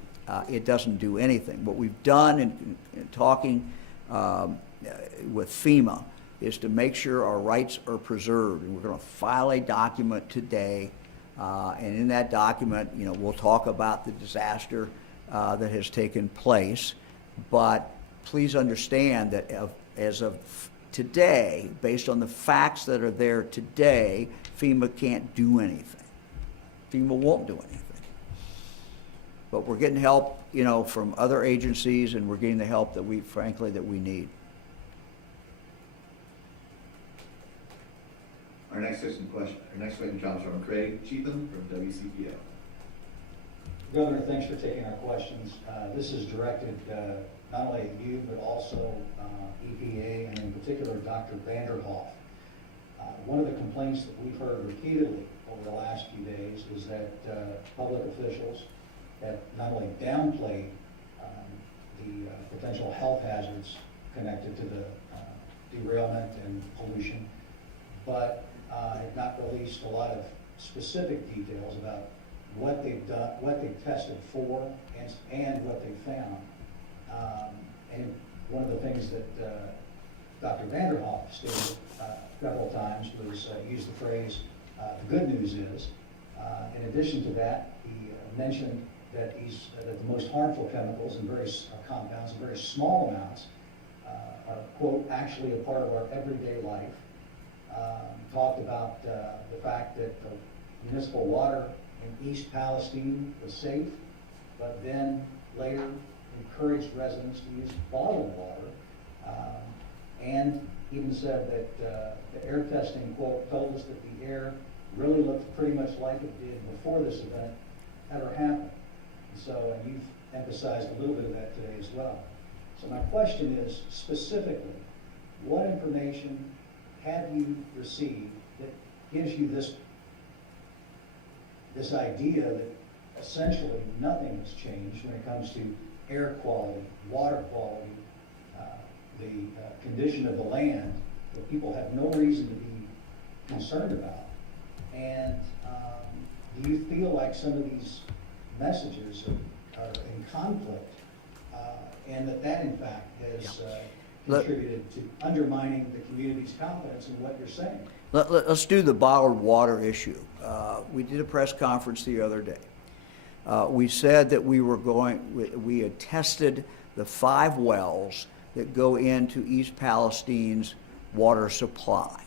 it doesn't do anything. What we've done in talking with FEMA is to make sure our rights are preserved. And we're going to file a document today, and in that document, we'll talk about the disaster that has taken place. But please understand that as of today, based on the facts that are there today, FEMA can't do anything. FEMA won't do anything. But we're getting help, from other agencies, and we're getting the help that we need. Our next question comes from Craig Cheatham from WCPO. Governor, thanks for taking our questions. This is directed not only at you, but also EPA, and in particular, Dr. Vanderhoff. One of the complaints that we've heard repeatedly over the last few days is that public officials have not only downplayed the potential health hazards connected to the derailment and pollution, but have not released a lot of specific details about what they've done, what they've tested for, and what they found. And one of the things that Dr. Vanderhoff stated several times was used the phrase, the good news is. In addition to that, he mentioned that that the most harmful chemicals and compounds in very small amounts are, quote, actually a part of our everyday life. Talked about the fact that the municipal water in East Palestine was safe, but then later encouraged residents to use bottled water, and even said that the air testing, quote, told us that the air really looked pretty much like it did before this event ever happened. So, and you've emphasized a little bit of that today as well. So my question is, specifically, what information have you received that gives you this idea that essentially nothing has changed when it comes to air quality, water quality, the condition of the land, that people have no reason to be concerned about. And do you feel like some of these messages are in conflict, and that in fact has contributed to undermining the community's confidence in what you're saying? Let's do the bottled water issue. We did a press conference the other day. We said that we had tested the 5 wells that go into East Palestine's water supply.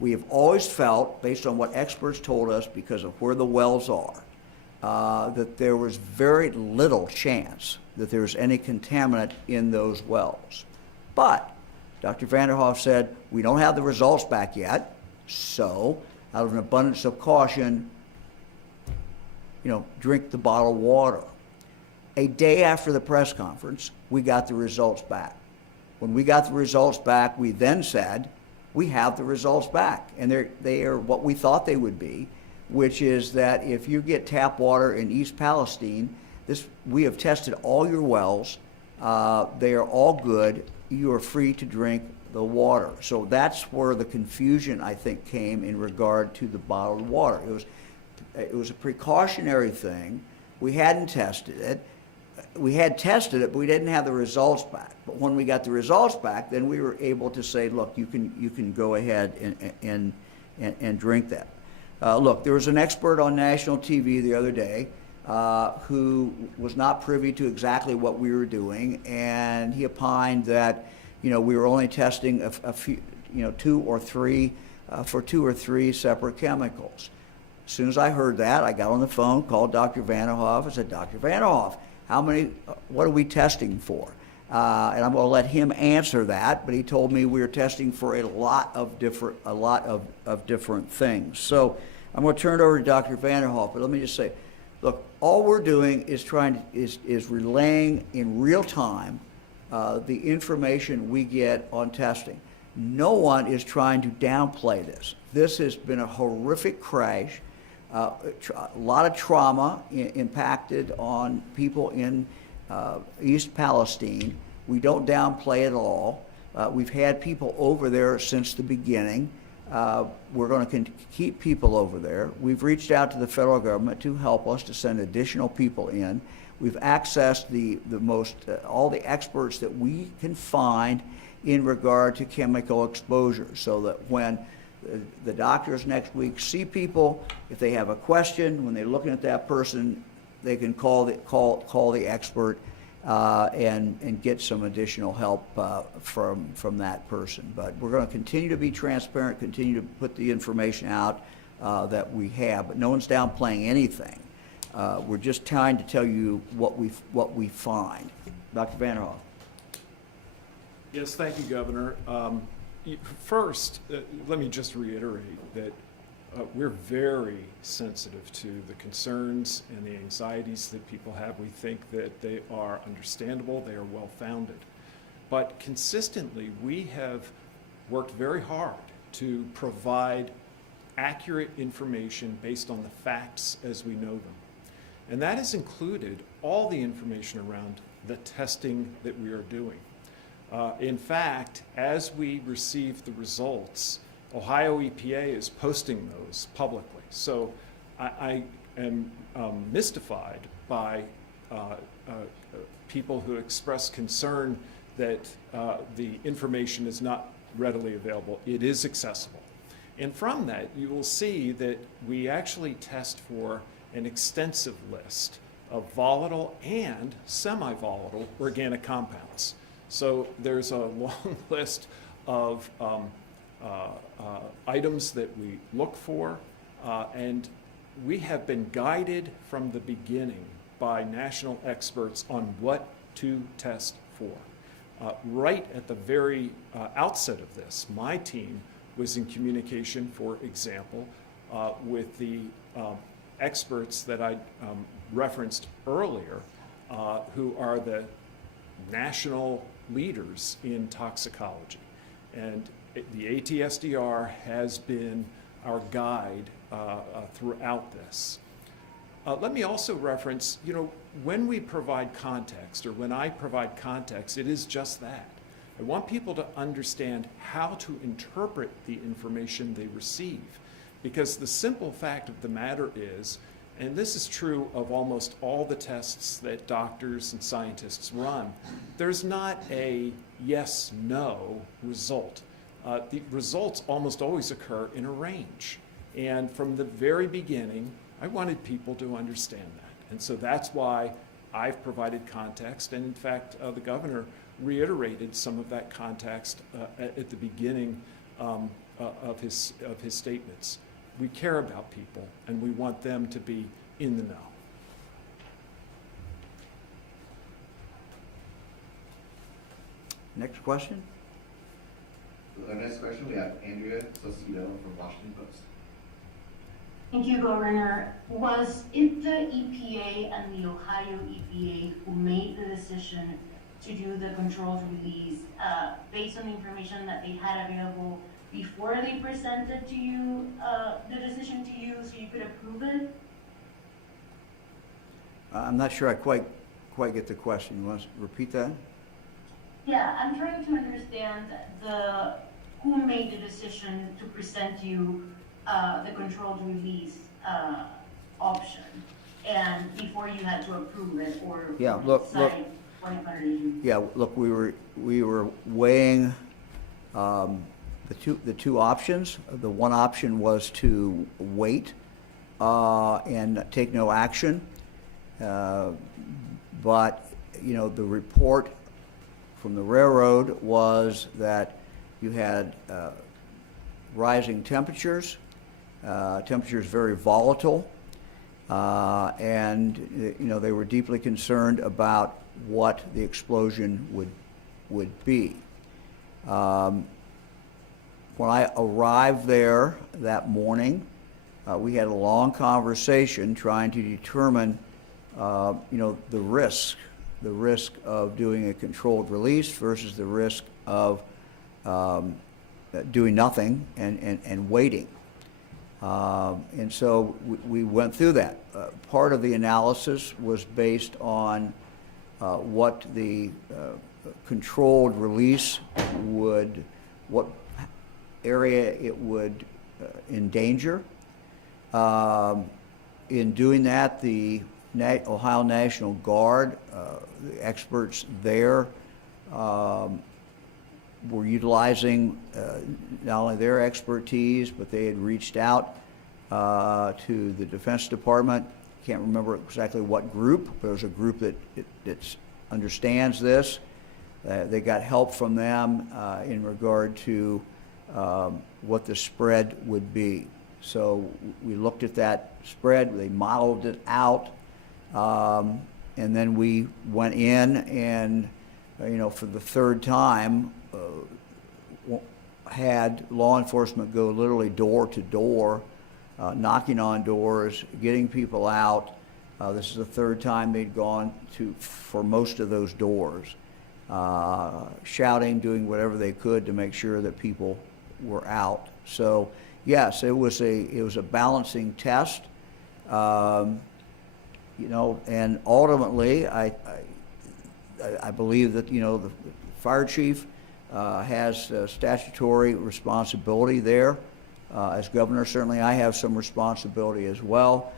We have always felt, based on what experts told us, because of where the wells are, that there was very little chance that there's any contaminant in those wells. But Dr. Vanderhoff said, we don't have the results back yet, so out of an abundance of caution, drink the bottled water. A day after the press conference, we got the results back. When we got the results back, we then said, we have the results back. And they are what we thought they would be, which is that if you get tap water in East Palestine, we have tested all your wells. They are all good. You are free to drink the water. So that's where the confusion, I think, came in regard to the bottled water. It was a precautionary thing. We hadn't tested it. We had tested it, but we didn't have the results back. But when we got the results back, then we were able to say, look, you can go ahead and drink that. Look, there was an expert on national TV the other day who was not privy to exactly what we were doing, and he opined that we were only testing a few, 2 or 3 for 2 or 3 separate chemicals. As soon as I heard that, I got on the phone, called Dr. Vanderhoff, and said, Dr. Vanderhoff, what are we testing for? And I'm going to let him answer that, but he told me we were testing for a lot of different things. So I'm going to turn it over to Dr. Vanderhoff, but let me just say, look, all we're doing is relaying in real time the information we get on testing. No one is trying to downplay this. This has been a horrific crash. A lot of trauma impacted on people in East Palestine. We don't downplay it at all. We've had people over there since the beginning. We're going to keep people over there. We've reached out to the federal government to help us to send additional people in. We've accessed all the experts that we can find in regard to chemical exposure, so that when the doctors next week see people, if they have a question, when they're looking at that person, they can call the expert and get some additional help from that person. But we're going to continue to be transparent, continue to put the information out that we have, but no one's downplaying anything. We're just trying to tell you what we find. Dr. Vanderhoff. Yes, thank you, Governor. First, let me just reiterate that we're very sensitive to the concerns and the anxieties that people have. We think that they are understandable, they are well-founded. But consistently, we have worked very hard to provide accurate information based on the facts as we know them. And that has included all the information around the testing that we are doing. In fact, as we receive the results, Ohio EPA is posting those publicly. So I am mystified by people who express concern that the information is not readily available. It is accessible. And from that, you will see that we actually test for an extensive list of volatile and semi-volatile organic compounds. So there's a long list of items that we look for, and we have been guided from the beginning by national experts on what to test for. Right at the very outset of this, my team was in communication, for example, with the experts that I referenced earlier, who are the national leaders in toxicology. And the ATSDR has been our guide throughout this. Let me also reference, when we provide context, or when I provide context, it is just that. I want people to understand how to interpret the information they receive. Because the simple fact of the matter is, and this is true of almost all the tests that doctors and scientists run, there's not a yes-no result. The results almost always occur in a range. And from the very beginning, I wanted people to understand that. And so that's why I've provided context. And in fact, the governor reiterated some of that context at the beginning of his statements. We care about people, and we want them to be in the know. Next question? Our next question, we have Andrea Sosido from Washington Post. Thank you, Governor. Was it the EPA and the Ohio EPA who made the decision to do the controlled release based on the information that they had available before they presented to you the decision to you so you could approve it? I'm not sure I quite get the question. You want to repeat that? Yeah, I'm trying to understand who made the decision to present you the controlled release option, and before you had to approve it or Yeah, look. Yeah, look, we were weighing the two options. The one option was to wait and take no action, but the report from the railroad was that you had rising temperatures, temperatures very volatile, and they were deeply concerned about what the explosion would be. When I arrived there that morning, we had a long conversation trying to determine, the risk of doing a controlled release versus the risk of doing nothing and waiting. And so we went through that. Part of the analysis was based on what the controlled release what area it would endanger. In doing that, the Ohio National Guard, the experts there, were utilizing not only their expertise, but they had reached out to the Defense Department. Can't remember exactly what group, but it was a group that understands this. They got help from them in regard to what the spread would be. So we looked at that spread, they modeled it out, and then we went in and, for the third time, had law enforcement go literally door to door, knocking on doors, getting people out. This is the third time they'd gone for most of those doors, shouting, doing whatever they could to make sure that people were out. So yes, it was a balancing test, and ultimately I believe that the fire chief has statutory responsibility there. As governor, certainly I have some responsibility as well.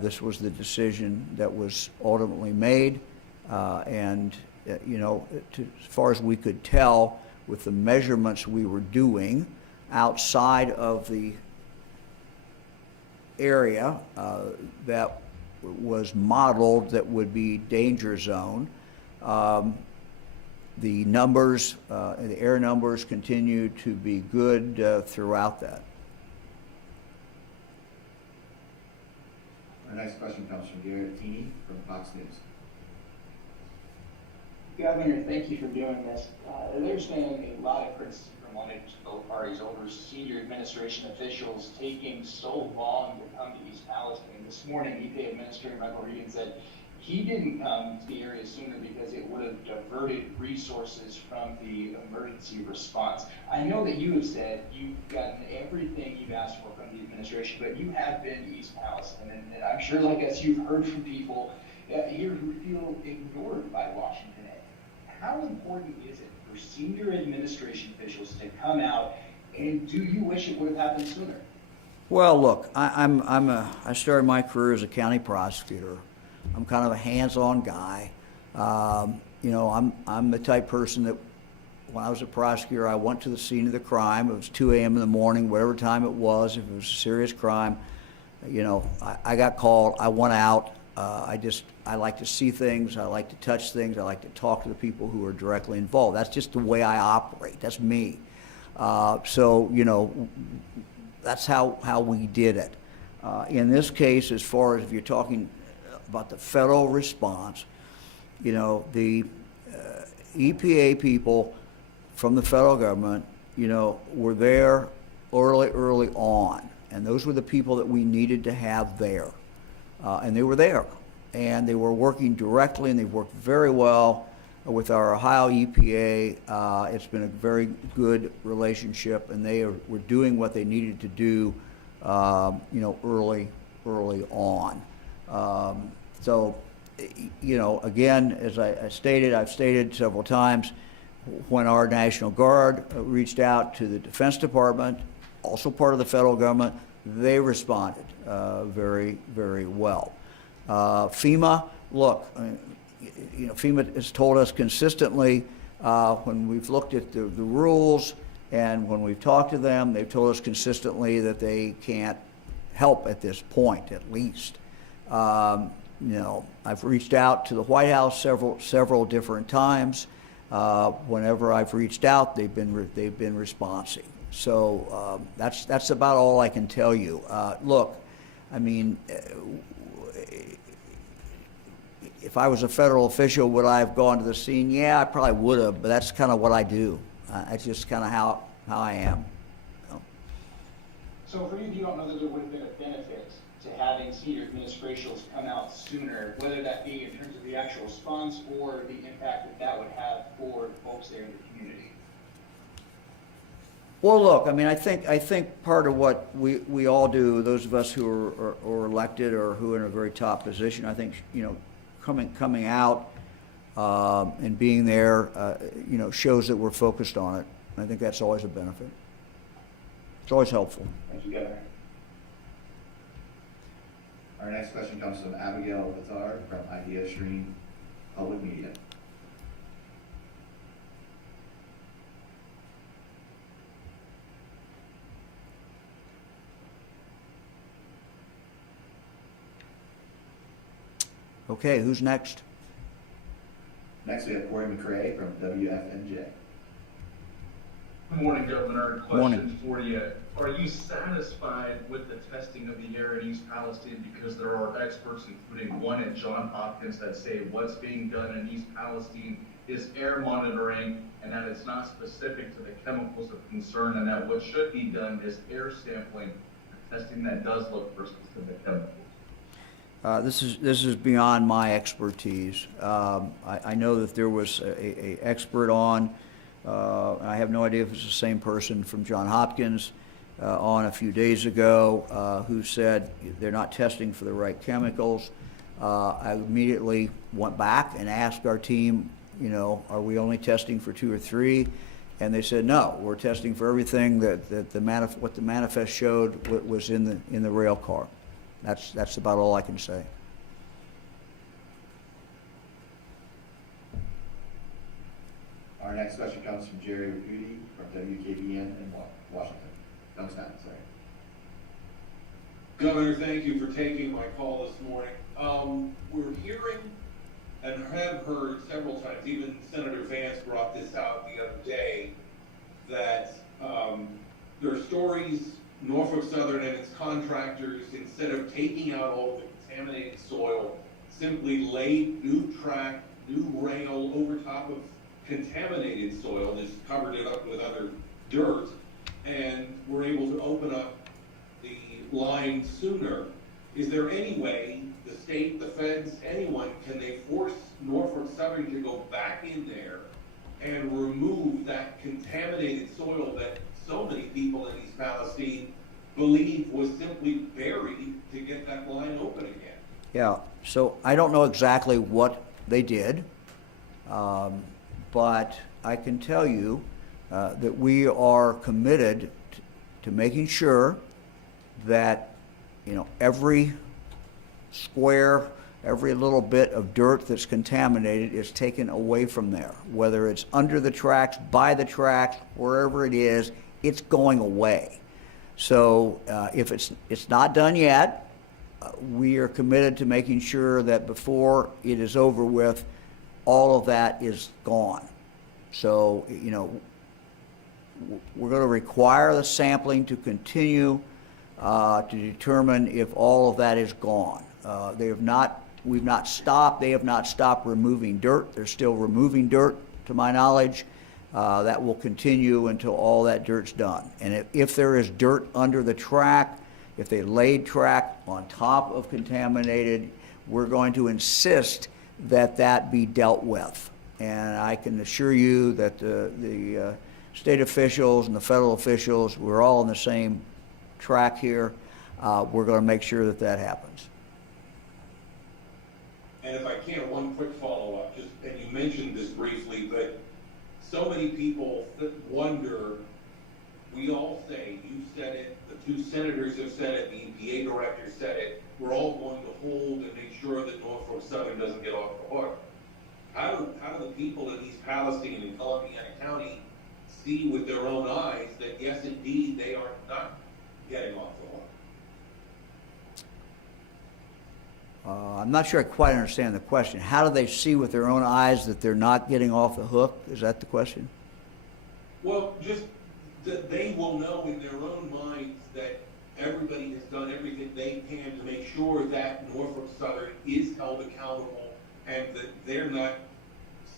This was the decision that was ultimately made, and as far as we could tell, with the measurements we were doing outside of the area that was modeled that would be danger zone, the numbers, the air numbers continued to be good throughout that. Our next question comes from Garrett Tini from Fox News. Governor, thank you for doing this. There's been a lot of criticism from both parties over senior administration officials taking so long to come to East Palestine. This morning, EPA Administrator Michael Regan said he didn't come to the area sooner because it would have diverted resources from the emergency response. I know that you have said you've gotten everything you've asked for from the administration, but you have been to East Palestine, and I'm sure, like us, you've heard from people here who feel ignored by Washington. how important is it for senior administration officials to come out, and do you wish it would have happened sooner? Well, look, I started my career as a county prosecutor. I'm kind of a hands-on guy. You know, I'm the type person that when I was a prosecutor, I went to the scene of the crime. It was 2 a.m. in the morning, whatever time it was. If it was a serious crime, you know, I got called. I went out. I like to see things. I like to touch things. I like to talk to the people who are directly involved. That's just the way I operate. That's me. So, you know, that's how we did it. In this case, as far as if you're talking about the federal response, you know, the EPA people from the federal government, you know, were there early on. And those were the people that we needed to have there. And they were there. And they were working directly, and they worked very well with our Ohio EPA. It's been a very good relationship, and were doing what they needed to do, you know, early on. So, you know, again, as I've stated several times, when our National Guard reached out to the Defense Department, also part of the federal government, they responded very, very well. FEMA, look, you know, FEMA has told us consistently when we've looked at the rules and when we've talked to them, they've told us consistently that they can't help at this point, at least. You know, I've reached out to the White House several different times. Whenever I've reached out, they've been responsive. So that's about all I can tell you. Look, I mean, if I was a federal official, would I have gone to the scene? Yeah, I probably would have, but that's kind of what I do. That's just kind of how I am. So for you don't know that there would have been a benefit to having senior administrations come out sooner, whether that be in terms of the actual response or the impact that would have for folks there in the community? Well, look, I mean, I think part of what we all do, those of us who are elected or who are in a very top position, I think, you know, coming out and being there, you know, shows that we're focused on it. I think that's always a benefit. It's always helpful. Thank you, Governor. Our next question comes from Abigail Vitar from Idea Stream Public Media. Okay, who's next? Next, we have Corey McRae from WFNJ. Good morning, Governor. Morning. Question for you. Are you satisfied with the testing of the air in East Palestine? Because there are experts, including one at Johns Hopkins, that say what's being done in East Palestine is air monitoring and that it's not specific to the chemicals of concern, and that what should be done is air sampling, testing that does look for specific chemicals. This is beyond my expertise. I know that there was a expert on. I have no idea if it's the same person from Johns Hopkins on a few days ago who said they're not testing for the right chemicals. I immediately went back and asked our team, you know, are we only testing for 2 or 3? And they said no, we're testing for everything that what the manifest showed was in the rail car. That's about all I can say. Our next question comes from Jerry Raputi from WKBN in Washington. Youngstown, sorry. Governor, thank you for taking my call this morning. We're hearing and have heard several times, even Senator Vance brought this out the other day, that there are stories, Norfolk Southern and its contractors, instead of taking out all the contaminated soil, simply laid new track, new rail over top of contaminated soil, just covered it up with other dirt, and were able to open up the line sooner. Is there any way the state, the feds, anyone, can they force Norfolk Southern to go back in there and remove that contaminated soil that so many people in East Palestine believe was simply buried to get that line open again? Yeah, so I don't know exactly what they did, But I can tell you that we are committed to making sure that, you know, every square, every little bit of dirt that's contaminated is taken away from there. Whether it's under the tracks, by the tracks, wherever it is, it's going away. So if it's not done yet, we are committed to making sure that before it is over with, all of that is gone. So, you know, we're going to require the sampling to continue to determine if all of that is gone. We've not stopped. They have not stopped removing dirt. They're still removing dirt, to my knowledge. That will continue until all that dirt's done. And if there is dirt under the track, if they laid track on top of contaminated, we're going to insist that that be dealt with. And I can assure you that the state officials and the federal officials, we're all on the same track here. We're going to make sure that that happens. And if I can, one quick follow-up, just, and you mentioned this briefly, but so many people wonder, we all say, you said it, the two senators have said it, the EPA director said it, we're all going to hold and make sure that Norfolk Southern doesn't get off the hook. How do the people in East Palestine and Columbiana County see with their own eyes that yes, indeed, they are not getting off the hook? I'm not sure I quite understand the question. How do they see with their own eyes that they're not getting off the hook? Is that the question? Well, just that they will know in their own minds that everybody has done everything they can to make sure that Norfolk Southern is held accountable and that they're not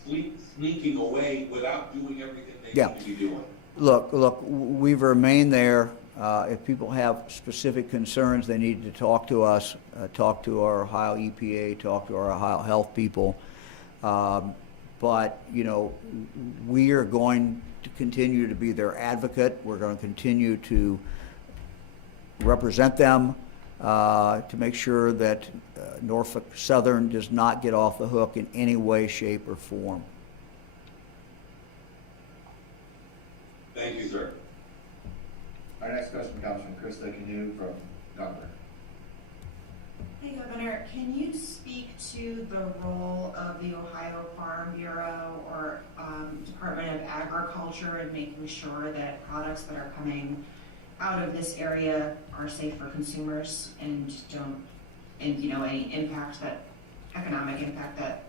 sneaking away without doing everything they need to be doing. Look, we've remained there. If people have specific concerns, they need to talk to us, talk to our Ohio EPA, talk to our Ohio health people. But, you know, we are going to continue to be their advocate. We're going to continue to represent them to make sure that Norfolk Southern does not get off the hook in any way, shape, or form. Thank you, sir. Our next question comes from Krista Canoe from Governor. Hey, Governor, can you speak to the role of the Ohio Farm Bureau or Department of Agriculture in making sure that products that are coming out of this area are safe for consumers and you know, any impact economic impact that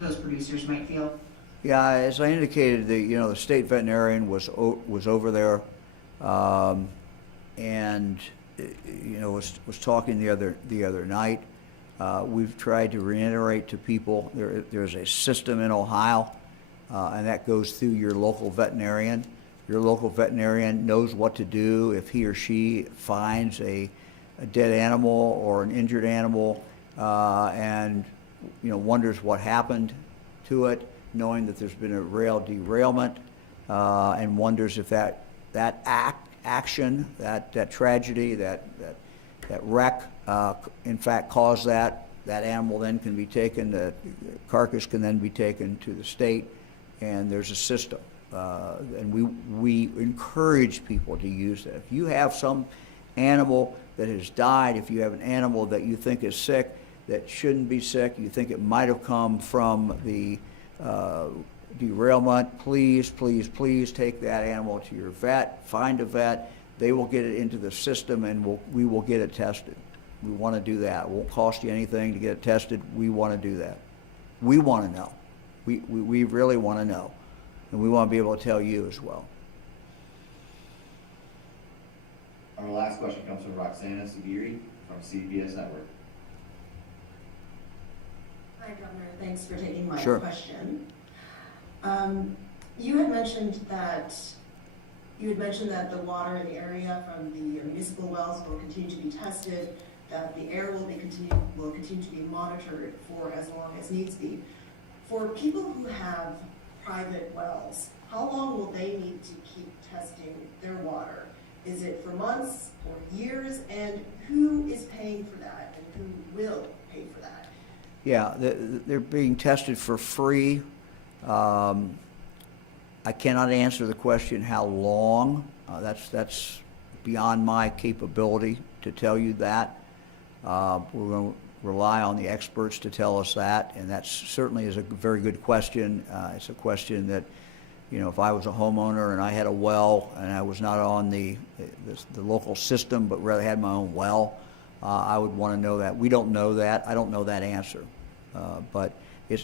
those producers might feel? Yeah, as I indicated, the state veterinarian was over there, and was talking the other night. We've tried to reiterate to people there's a system in Ohio, and that goes through your local veterinarian. Your local veterinarian knows what to do if he or she finds a dead animal or an injured animal, and wonders what happened to it, knowing that there's been a rail derailment, and wonders if that action, that tragedy, that wreck, in fact caused that animal then can be taken, the carcass can then be taken to the state, and there's a system. And we encourage people to use that. If you have some animal that has died, if you have an animal that you think is sick, that shouldn't be sick, you think it might have come from the derailment, please take that animal to your vet, find a vet. They will get it into the system, and we will get it tested. We want to do that. It won't cost you anything to get it tested. We want to do that. We want to know. We really want to know. And we want to be able to tell you as well. Our last question comes from Roxana Sagiri from CBS Network. Hi, Governor. Thanks for taking my Sure. question. You had mentioned that the water in the area from the municipal wells will continue to be tested, that the air will continue to be monitored for as long as needs be. For people who have private wells, how long will they need to keep testing their water? Is it for months or years? And who is paying for that, and who will pay for that? Yeah, they're being tested for free I cannot answer the question how long. That's beyond my capability to tell you that. We're going to rely on the experts to tell us that, and that certainly is a very good question. It's a question that, you know, if I was a homeowner and I had a well and I was not on the local system but rather had my own well, I would want to know that. We don't know that. I don't know that answer. But you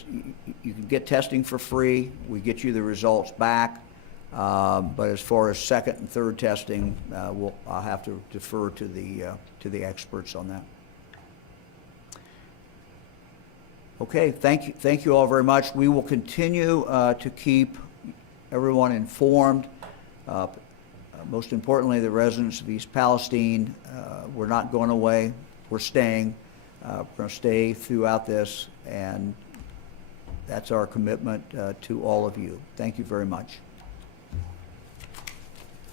can get testing for free. We get you the results back. But as far as second and third testing, I'll have to defer to the experts on that. Okay, thank you all very much. We will continue to keep everyone informed. Most importantly, the residents of East Palestine. We're not going away. We're staying. We're going to stay throughout this, and that's our commitment to all of you. Thank you very much.